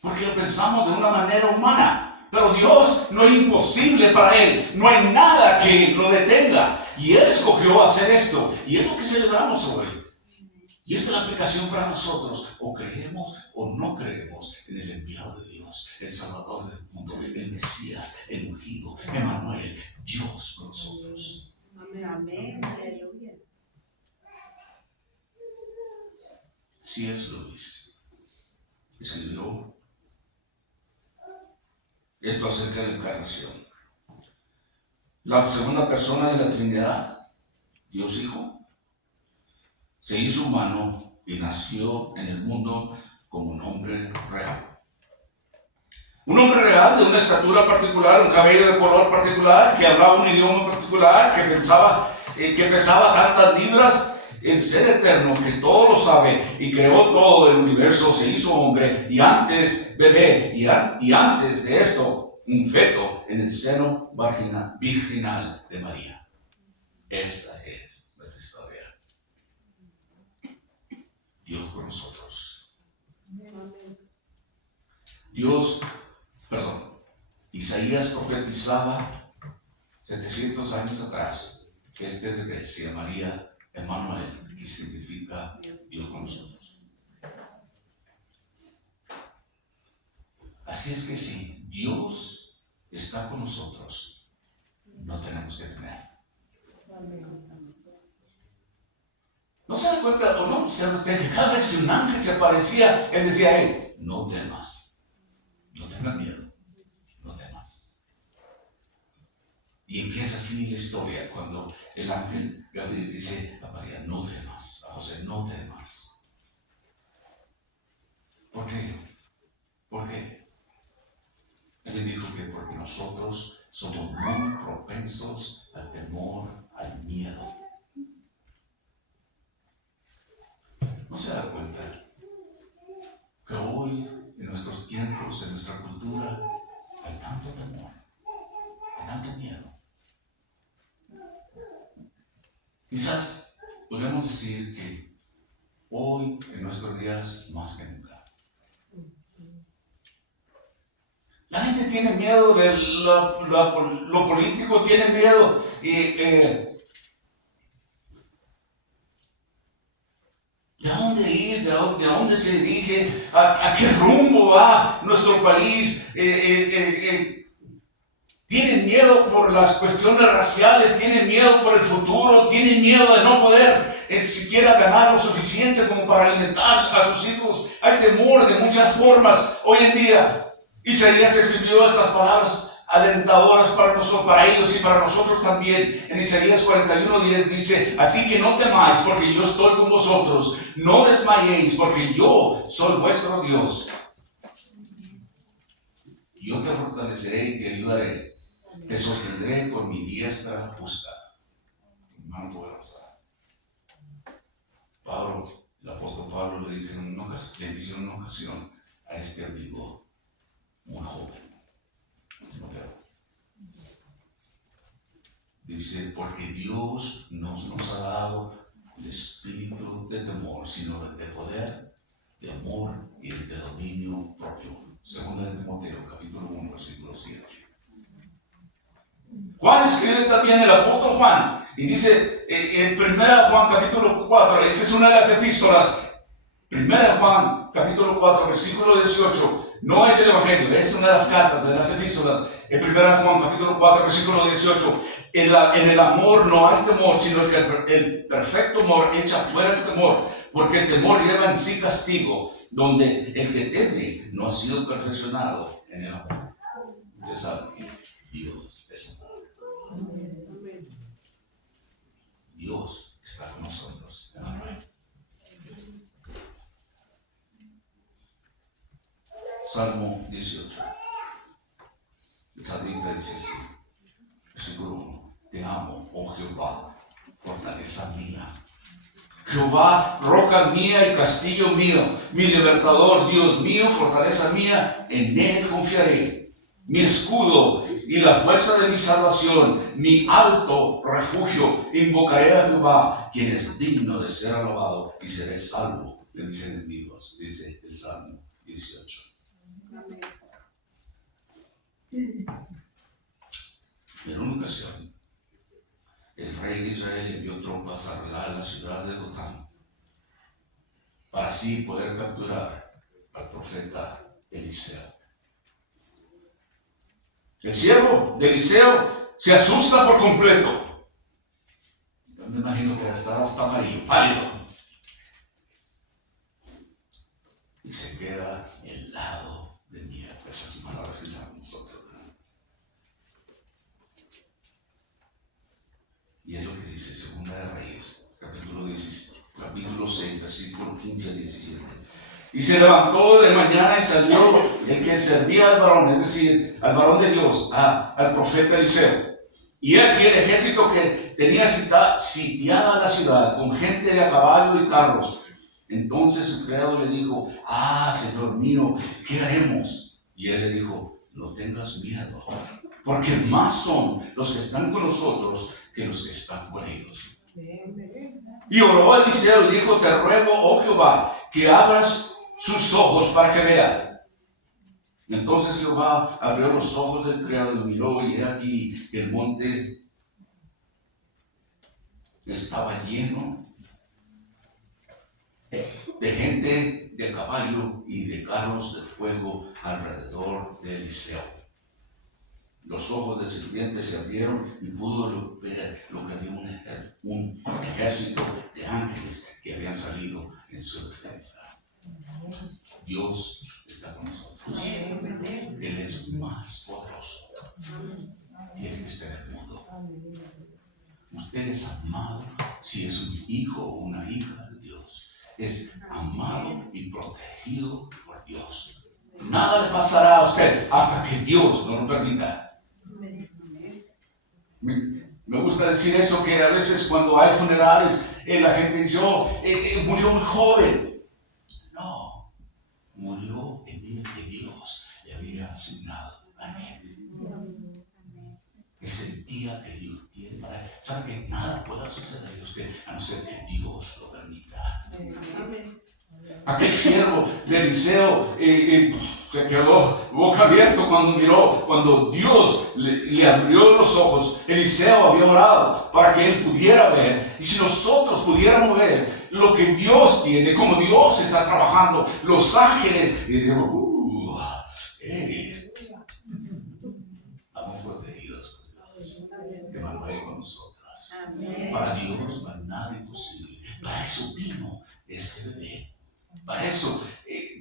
Porque lo pensamos de una manera humana. Pero Dios no es imposible para Él. No hay nada que lo detenga. Y Él escogió hacer esto. Y es lo que celebramos hoy. Y esta es la aplicación para nosotros. O creemos o no creemos en el enviado de Dios, el Salvador del mundo, el Mesías, el ungido, Emmanuel, Dios con nosotros. Amén. Aleluya. C.S. Lewis escribió esto acerca de la encarnación. La segunda persona de la Trinidad, Dios Hijo, se hizo humano y nació en el mundo como un hombre real. Un hombre real de una estatura particular, un cabello de color particular, que hablaba un idioma particular, que pesaba tantas libras. El ser eterno que todo lo sabe y creó todo el universo se hizo hombre, y antes bebé, y antes de esto un feto en el seno virginal de María. Esta es nuestra historia. Dios con nosotros. Isaías profetizaba 700 años atrás que este bebé se llamaría Emmanuel, que significa Dios con nosotros. Así es que si Dios está con nosotros, no tenemos que temer. ¿No se da cuenta o no se da cuenta que cada vez que un ángel se aparecía, él decía a él, no temas, no tengas miedo, no temas? Y empieza así la historia cuando el ángel Gabriel dice a María, no temas, a José, no temas. ¿Por qué? ¿Por qué? Él le dijo que porque nosotros somos muy propensos al temor, al miedo. ¿No se da cuenta que hoy, en nuestros tiempos, en nuestra cultura, hay tanto temor, hay tanto miedo? Quizás podemos decir que hoy, en nuestros días, más que nunca. La gente tiene miedo de lo político, tiene miedo ¿de dónde ir? ¿De dónde se dirige? ¿A qué rumbo va nuestro país? Tienen miedo por las cuestiones raciales, tienen miedo por el futuro, tienen miedo de no poder siquiera ganar lo suficiente como para alimentar a sus hijos. Hay temor de muchas formas hoy en día. Isaías escribió estas palabras alentadoras para ellos y para nosotros también. En Isaías 41:10 dice, así que no temáis porque yo estoy con vosotros, no desmayéis porque yo soy vuestro Dios. Yo te fortaleceré y te ayudaré, te sostendré con mi diestra justa. Hermano poderosa. El apóstol Pablo le dice en una ocasión a este amigo muy joven, dice, porque Dios nos ha dado el espíritu de temor, sino de poder, de amor y de dominio propio. Segunda de Timoteo, capítulo 1, versículo 7. Juan escribe también, el apóstol Juan, y dice en 1 Juan capítulo 4, esta es una de las epístolas, 1 Juan capítulo 4, versículo 18, no es el Evangelio, es una de las cartas, de las epístolas. En 1 Juan capítulo 4, versículo 18, en el amor no hay temor, sino que el perfecto amor echa fuera el temor, porque el temor lleva en sí castigo, donde el que teme no ha sido perfeccionado en el amor. Usted sabe que Dios es amor. Dios está con nosotros. Amén. Salmo 18. El salmista dice así, versículo 1, te amo, oh Jehová, fortaleza mía. Jehová, roca mía y castillo mío, mi libertador, Dios mío, fortaleza mía, en él confiaré. mi escudo y la fuerza de mi salvación, mi alto refugio. Invocaré a Jehová, quien es digno de ser alabado, y seré salvo de mis enemigos, dice el Salmo 18. Amén. En una ocasión, el rey de Israel envió tropas a rodear la ciudad de Dotán para así poder capturar al profeta Eliseo. El siervo de Eliseo se asusta por completo. Yo me imagino que está hasta amarillo, pálido. Y se queda helado de miedo. Esas palabras que usamos nosotros. Y es lo que dice Segunda de Reyes, capítulo 6, versículo 15 al 17. Y se levantó de mañana y salió el que servía al varón, es decir, al varón de Dios, al profeta Eliseo. Y aquí el ejército que tenía sitiada la ciudad con gente de a caballo y carros. Entonces su criado le dijo: Señor mío, ¿qué haremos? Y él le dijo: no tengas miedo, porque más son los que están con nosotros que los que están con ellos. Y oró Eliseo y dijo: te ruego, oh Jehová, que abras sus ojos para que vea. Entonces Jehová abrió los ojos del criado y miró, y he aquí que el monte estaba lleno de gente de caballo y de carros de fuego alrededor de Eliseo. Los ojos del sirviente se abrieron y pudo ver lo que había un ejército de ángeles que habían salido en su defensa. Dios está con nosotros. Él es más poderoso que el que está en el mundo. Usted es amado si es un hijo o una hija de Dios. Es amado y protegido por Dios. Nada le pasará a usted hasta que Dios no lo permita. Me gusta decir eso, que a veces cuando hay funerales la gente dice: murió muy joven. No, murió el día que Dios le había asignado a él. Es el día que Dios tiene para él. Sabe que nada pueda suceder a usted a no ser que Dios lo permita. Amén. Aquel siervo de Eliseo se quedó boca abierta cuando miró, cuando Dios le abrió los ojos. Eliseo había orado para que él pudiera ver, y si nosotros pudiéramos ver lo que Dios tiene, como Dios está trabajando, los ángeles, y diríamos: estamos protegidos por Dios, que va con nosotros. Amén. Para Dios no hay nada imposible. Para eso vino este bebé. Para eso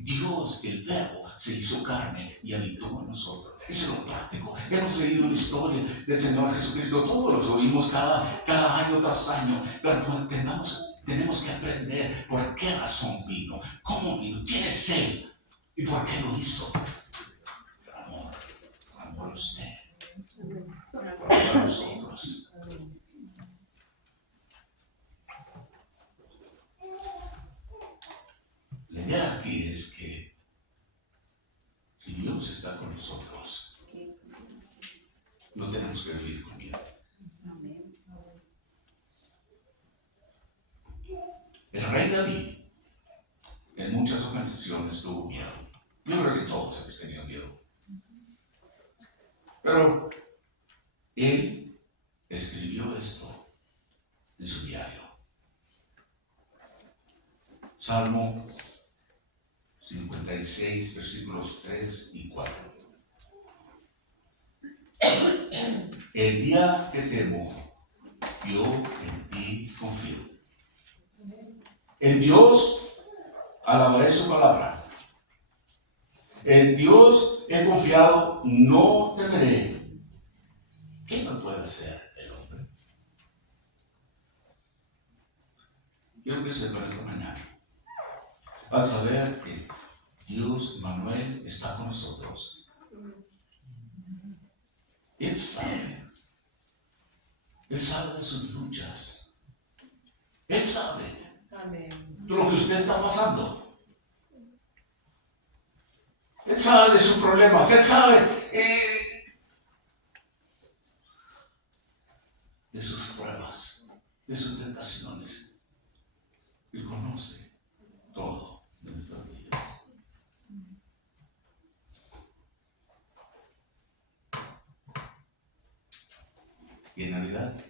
Dios, el Verbo, se hizo carne y habitó en nosotros. Eso es lo práctico. Hemos leído la historia del Señor Jesucristo, todos lo oímos cada año tras año, pero tenemos que aprender por qué razón vino, cómo vino, quién es Él y por qué lo hizo. Por amor a usted, por amor a nosotros. La idea aquí es que si Dios está con nosotros, no tenemos que vivir con miedo. El rey David en muchas ocasiones tuvo miedo. Yo creo que todos hemos tenido miedo. Pero él escribió esto en su diario. Salmo 56, versículos 3 y 4. El día que temo, yo en ti confío. En Dios alabaré su palabra. En Dios he confiado, no temeré. ¿Qué me puede hacer el hombre? Quiero que sepa esta mañana, al saber que Dios, Manuel, está con nosotros. Él sabe de sus luchas. Él sabe de lo que usted está pasando. Él sabe de sus problemas. Él sabe de sus tentaciones. Él conoce todo de nuestras vidas. Y en Navidad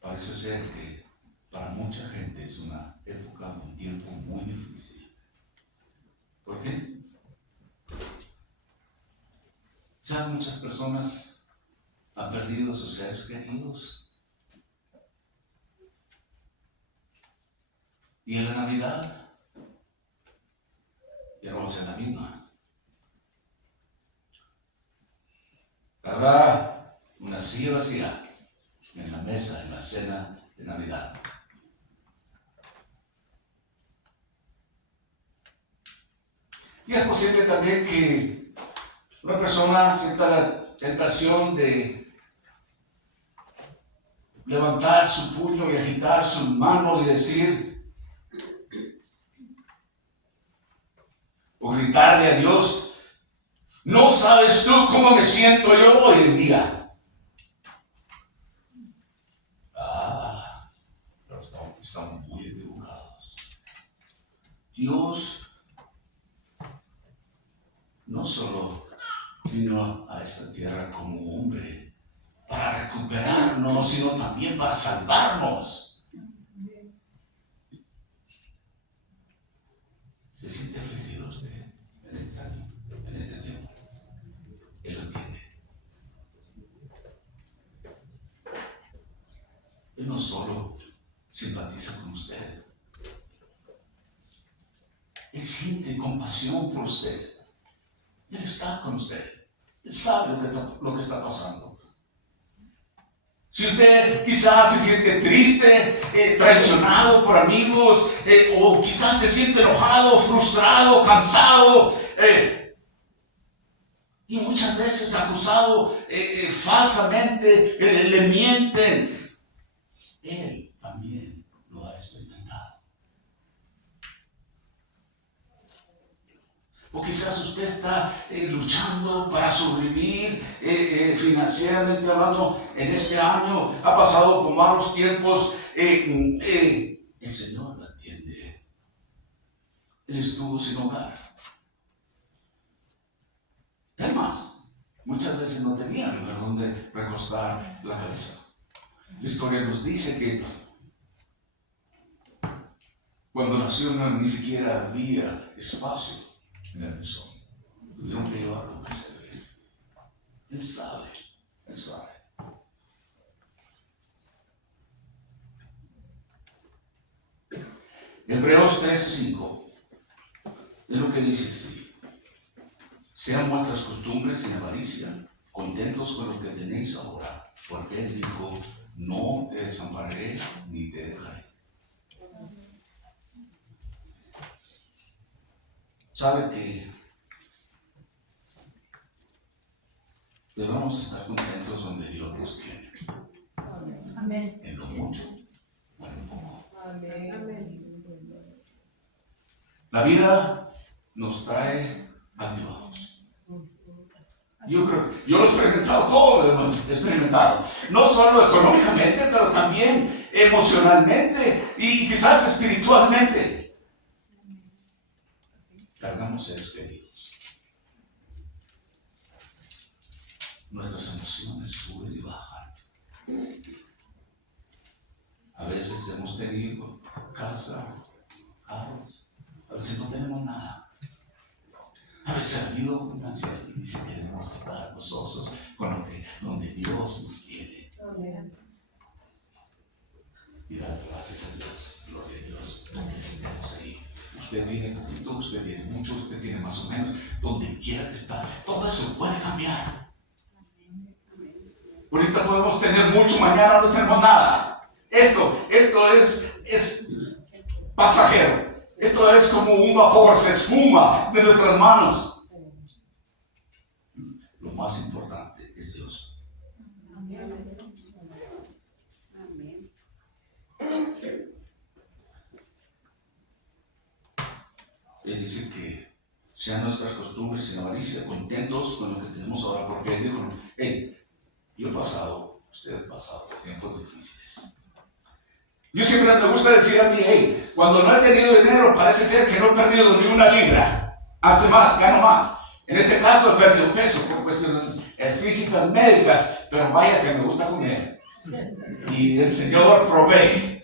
parece ser que para mucha gente es una época, un tiempo muy difícil. ¿Por qué? Ya muchas personas han perdido sus seres queridos. Y en la Navidad ya no va a ser la misma. Habrá una silla vacía en la mesa, en la cena de Navidad. Y es posible también que una persona sienta la tentación de levantar su puño y agitar su mano y decir, o gritarle a Dios, no sabes tú cómo me siento yo hoy en día. Pero estamos muy equivocados. Dios no solo vino a esta tierra como hombre para recuperarnos, sino también para salvarnos. ¿Se siente afligido usted en este año, en este tiempo? Él lo entiende. Él no solo simpatiza con usted, Él siente compasión por usted. Él está con usted. Él sabe lo que está pasando. Si usted quizás se siente triste, traicionado por amigos, o quizás se siente enojado, frustrado, cansado, y muchas veces acusado falsamente, le mienten, Él también lo ha experimentado. O quizás usted está luchando para sobrevivir financieramente hablando en este año, ha pasado por malos tiempos. El Señor lo entiende. Él estuvo sin hogar. Además, muchas veces no tenía lugar donde recostar la cabeza. La historia nos dice que cuando nació ni siquiera había espacio en el mesón. Tuvieron que llevarlo a se ve. Él sabe, Él sabe. Hebreos 13:5 es lo que dice así: sean vuestras costumbres sin avaricia, contentos con lo que tenéis ahora, porque Él dijo, no te desampararé ni te dejaré. Sabe que debemos estar contentos donde Dios nos tiene. Amén. En lo mucho o en lo poco. Amén. Amén. La vida nos trae altibajos. Yo lo he experimentado, todo lo hemos experimentado. No solo económicamente, pero también emocionalmente y quizás espiritualmente. Cargamos seres queridos. Nuestras emociones suben y bajan. A veces hemos tenido casa, carros, a veces no tenemos nada. A veces ha habido abundancia y si queremos estar gozosos con donde Dios nos tiene. Amén. Y dar gracias a Dios, gloria a Dios, donde estemos ahí. Usted tiene poquito, usted tiene mucho, usted tiene más o menos, donde quiera que está. Todo eso puede cambiar. Ahorita podemos tener mucho, mañana no tenemos nada. Esto es pasajero. Esto es como un vapor, se esfuma de nuestras manos. Lo más importante es Dios. Amén. Él dice que sean nuestras costumbres sin avaricia, contentos con lo que tenemos ahora, porque Él dijo, hey, yo he pasado, usted ha pasado tiempos difíciles. Yo siempre me gusta decir a mí, hey, cuando no he tenido dinero, parece ser que no he perdido ni una libra. Hace más, gano más. En este caso he perdido peso por cuestiones físicas, médicas, pero vaya que me gusta comer. Y el Señor provee.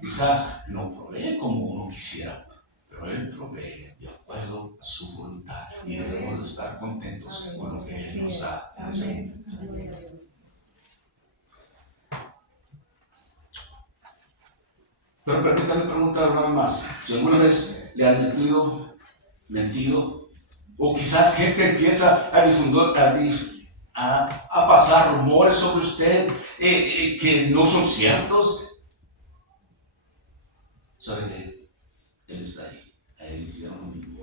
Quizás no provee como uno quisiera, pero Él provee de acuerdo a su voluntad y debemos de estar contentos con lo que Él nos da en ese momento. Pero permítame preguntar una vez más, si alguna vez le han mentido, o quizás gente empieza a difundir, a pasar rumores sobre usted que no son ciertos. ¿Sabe qué? Él está ahí. A él hicieron lo mismo.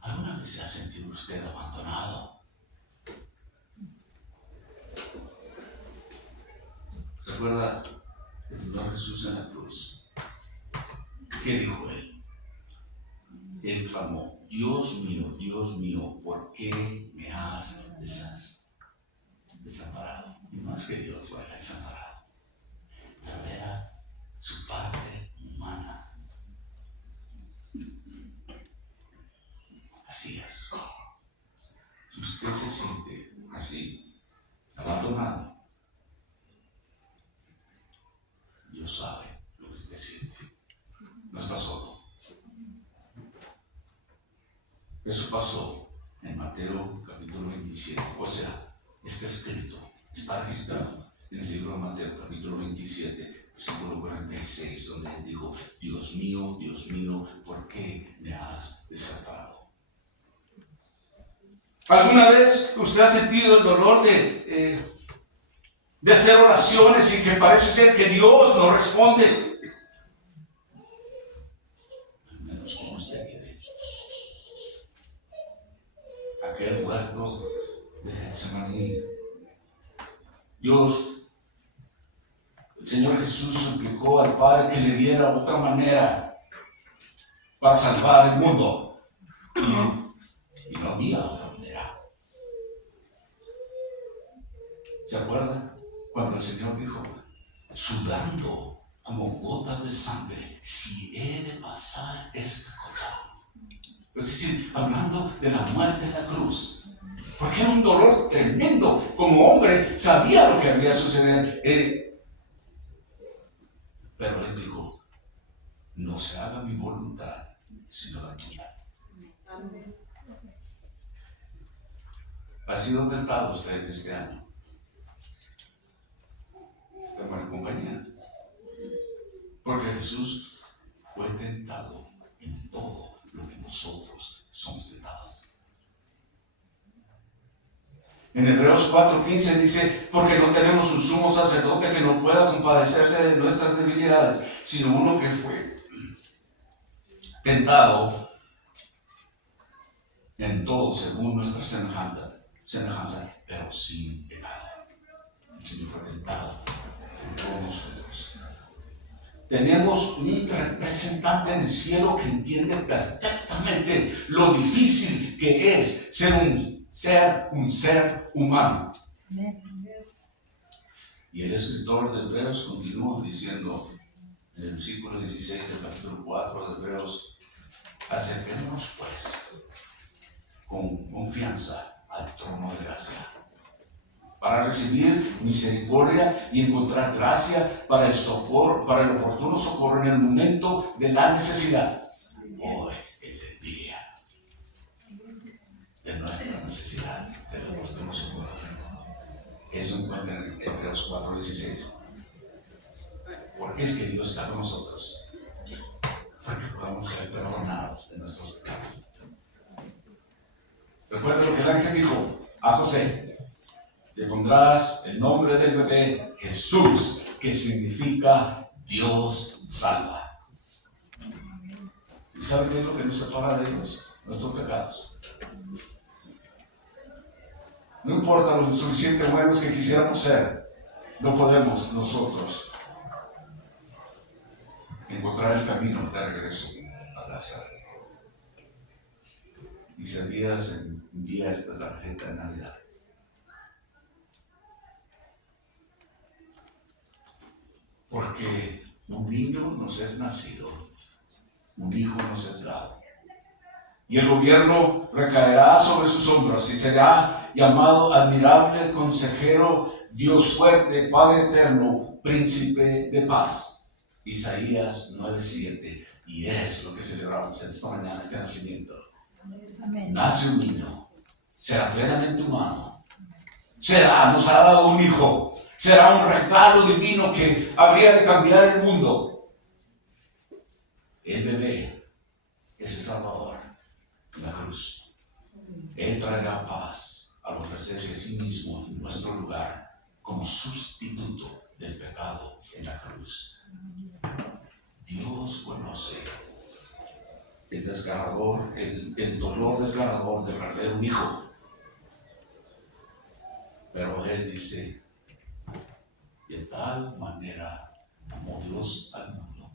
¿Alguna vez se ha sentido usted abandonado? ¿Se acuerda del Señor Jesús en la cruz? ¿Qué dijo Él? Él clamó, Dios mío, ¿por qué me has desamparado? Y más que Dios lo haya desamparado, pero era su parte humana. Así es. Si usted se siente así, abandonado, Dios sabe lo que usted siente. No está solo. Eso pasó en Mateo capítulo 27. O sea, está escrito, está registrado en el libro de Mateo capítulo 27, versículo 46, donde él dijo, Dios mío, ¿por qué me has desamparado? ¿Alguna vez usted ha sentido el dolor de hacer oraciones y que parece ser que Dios no responde? Al menos como usted quiere. Aquel huerto de Getsemaní. El Señor Jesús suplicó al Padre que le diera otra manera para salvar el mundo. Y no había otra manera. ¿Se acuerdan? Cuando el Señor dijo, sudando como gotas de sangre, si he de pasar esta cosa. Es decir, hablando de la muerte de la cruz. Porque era un dolor tremendo. Como hombre, sabía lo que había sucedido. Pero él dijo, no se haga mi voluntad, sino la tuya. ¿Ha sido tentado usted este año? Buena compañía. Porque Jesús fue tentado en todo lo que nosotros somos tentados. En Hebreos 4:15 dice, porque no tenemos un sumo sacerdote que no pueda compadecerse de nuestras debilidades, sino uno que fue tentado en todo según nuestra semejanza, pero sin pecado. El Señor fue tentado en todos nosotros. Tenemos un representante en el cielo que entiende perfectamente lo difícil que es ser un ser humano. Y el escritor de Hebreos continúa diciendo en el versículo 16 del capítulo 4 de Hebreos, acerquémonos pues con confianza al trono de gracia para recibir misericordia y encontrar gracia para el oportuno socorro en el momento de la necesidad. Hoy es el día de nuestra necesidad, del oportuno socorro. Eso encuentra en Hebreos 4:16. Porque es que Dios está con nosotros, porque podemos ser perdonados de nuestros pecados. Recuerda lo que el ángel dijo a José: le pondrás el nombre del bebé Jesús, que significa Dios salva. ¿Y sabe qué es lo que nos separa de Dios? Nuestros pecados. No importa lo suficiente buenos que quisiéramos ser, no podemos nosotros encontrar el camino de regreso a casa. Y si envía esta tarjeta de Navidad, porque un niño nos es nacido, un hijo nos es dado. Y el gobierno recaerá sobre sus hombros y será llamado admirable, consejero, Dios fuerte, Padre eterno, príncipe de paz. Isaías 9:7. Y es lo que celebramos esta mañana, este nacimiento. Amén. Nace un niño, será plenamente humano, nos ha dado un hijo, será un regalo divino que habría de cambiar el mundo. El bebé es el Salvador en la cruz. Él traerá paz al ofrecerse a sí mismo en nuestro lugar como sustituto del pecado en la cruz. Dios conoce el desgarrador, el dolor desgarrador de perder un hijo. Pero Él dice, de tal manera amó Dios al mundo,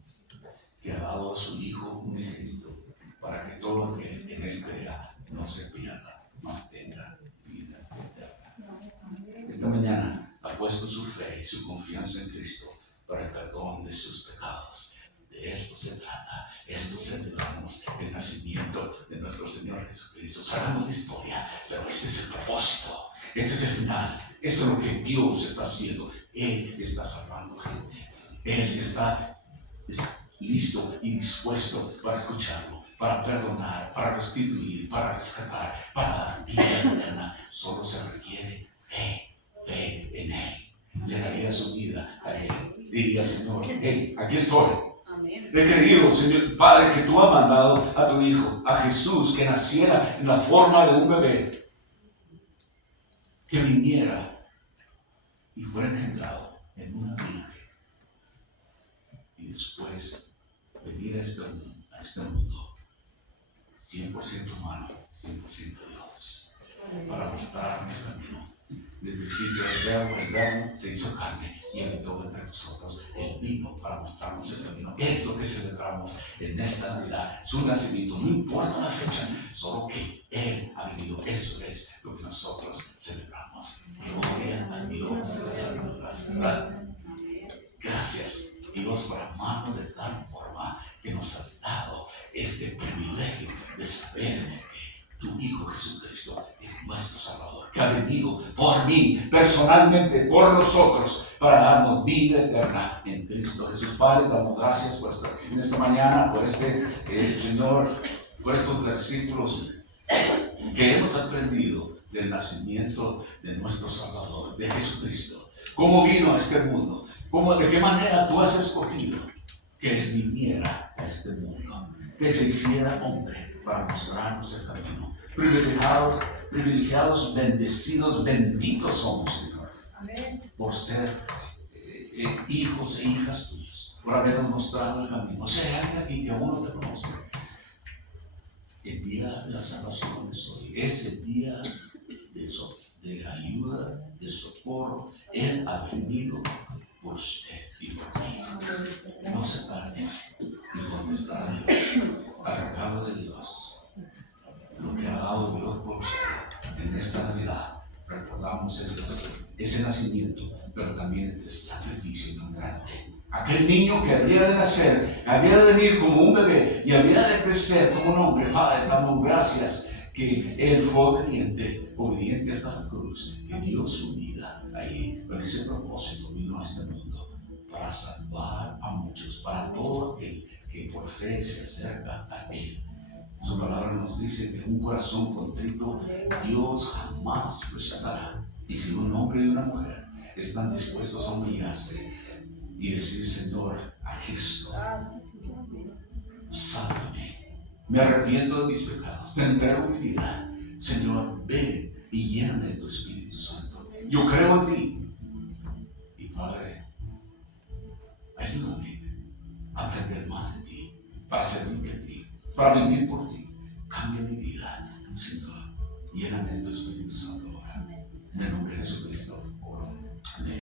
que ha dado a su Hijo unigénito, para que todo el que en Él crea no se pierda, mas tenga vida eterna. Esta mañana ha puesto su fe y su confianza en Cristo para el perdón de sus pecados. De esto se trata, esto celebramos el nacimiento de nuestro Señor Jesucristo. Sabemos la historia, pero este es el propósito, este es el final, esto es lo que Dios está haciendo. Él está salvando gente, Él está listo y dispuesto para escucharlo, para perdonar, para restituir, para rescatar, para dar vida eterna. Solo se requiere fe en Él. Le daría su vida a Él. Diría, Señor, hey, aquí estoy. He querido, Señor Padre, que tú has mandado a tu Hijo, a Jesús, que naciera en la forma de un bebé, que viniera y fuera engendrado en una virgen, y después venir a este mundo, 100% humano, 100% Dios, para mostrarnos el camino. Del principio el verbo se hizo carne y habitó entre nosotros. Él vino para mostrarnos el camino. Es lo que celebramos en esta Navidad, su nacimiento. No importa la fecha, solo que Él ha venido. Eso es lo que nosotros celebramos. Gloria a Dios de las alturas, ¿verdad? Gracias, Dios, por amarnos de tal forma que nos has dado este privilegio de saber que tu Hijo Jesucristo es nuestro Salvador, que ha venido por mí, personalmente, por nosotros, para darnos vida eterna en Cristo Jesús. Padre, damos gracias en esta mañana, por Señor, por estos versículos que hemos aprendido del nacimiento de nuestro Salvador, de Jesucristo. Cómo vino a este mundo, de qué manera tú has escogido que Él viniera a este mundo, que se hiciera hombre para mostrarnos el camino. Privilegiados, bendecidos, benditos somos, Señor, por ser hijos e hijas tuyos, por habernos mostrado el camino. O sea, hay alguien aquí que aún no te conoce. El día de la salvación es hoy, es el día de ayuda, de socorro. Él ha venido por usted y por mí. No se tarde en contestar a Dios, al regalo de Dios. Lo que ha dado Dios por usted en esta Navidad. Recordamos ese nacimiento, pero también este sacrificio tan grande. Aquel niño que había de nacer, había de venir como un bebé y había de crecer como un hombre. Padre, damos gracias que Él fue obediente hasta la cruz, que dio su vida ahí. Con ese propósito vino a este mundo para salvar a muchos, para todo aquel que por fe se acerca a Él. Su palabra nos dice que un corazón contrito Dios jamás rechazará. Y si un hombre y una mujer están dispuestos a humillarse y decir, Señor, aquí estoy, sálvame, me arrepiento de mis pecados, te entrego mi vida, Señor, ven y lléname de tu Espíritu Santo. Yo creo en ti. Y Padre, ayúdame a aprender más de ti, para servirte a ti, para vivir por ti. Cambia mi vida, Señor. Lléname de tu Espíritu Santo ahora. En el nombre de Jesucristo.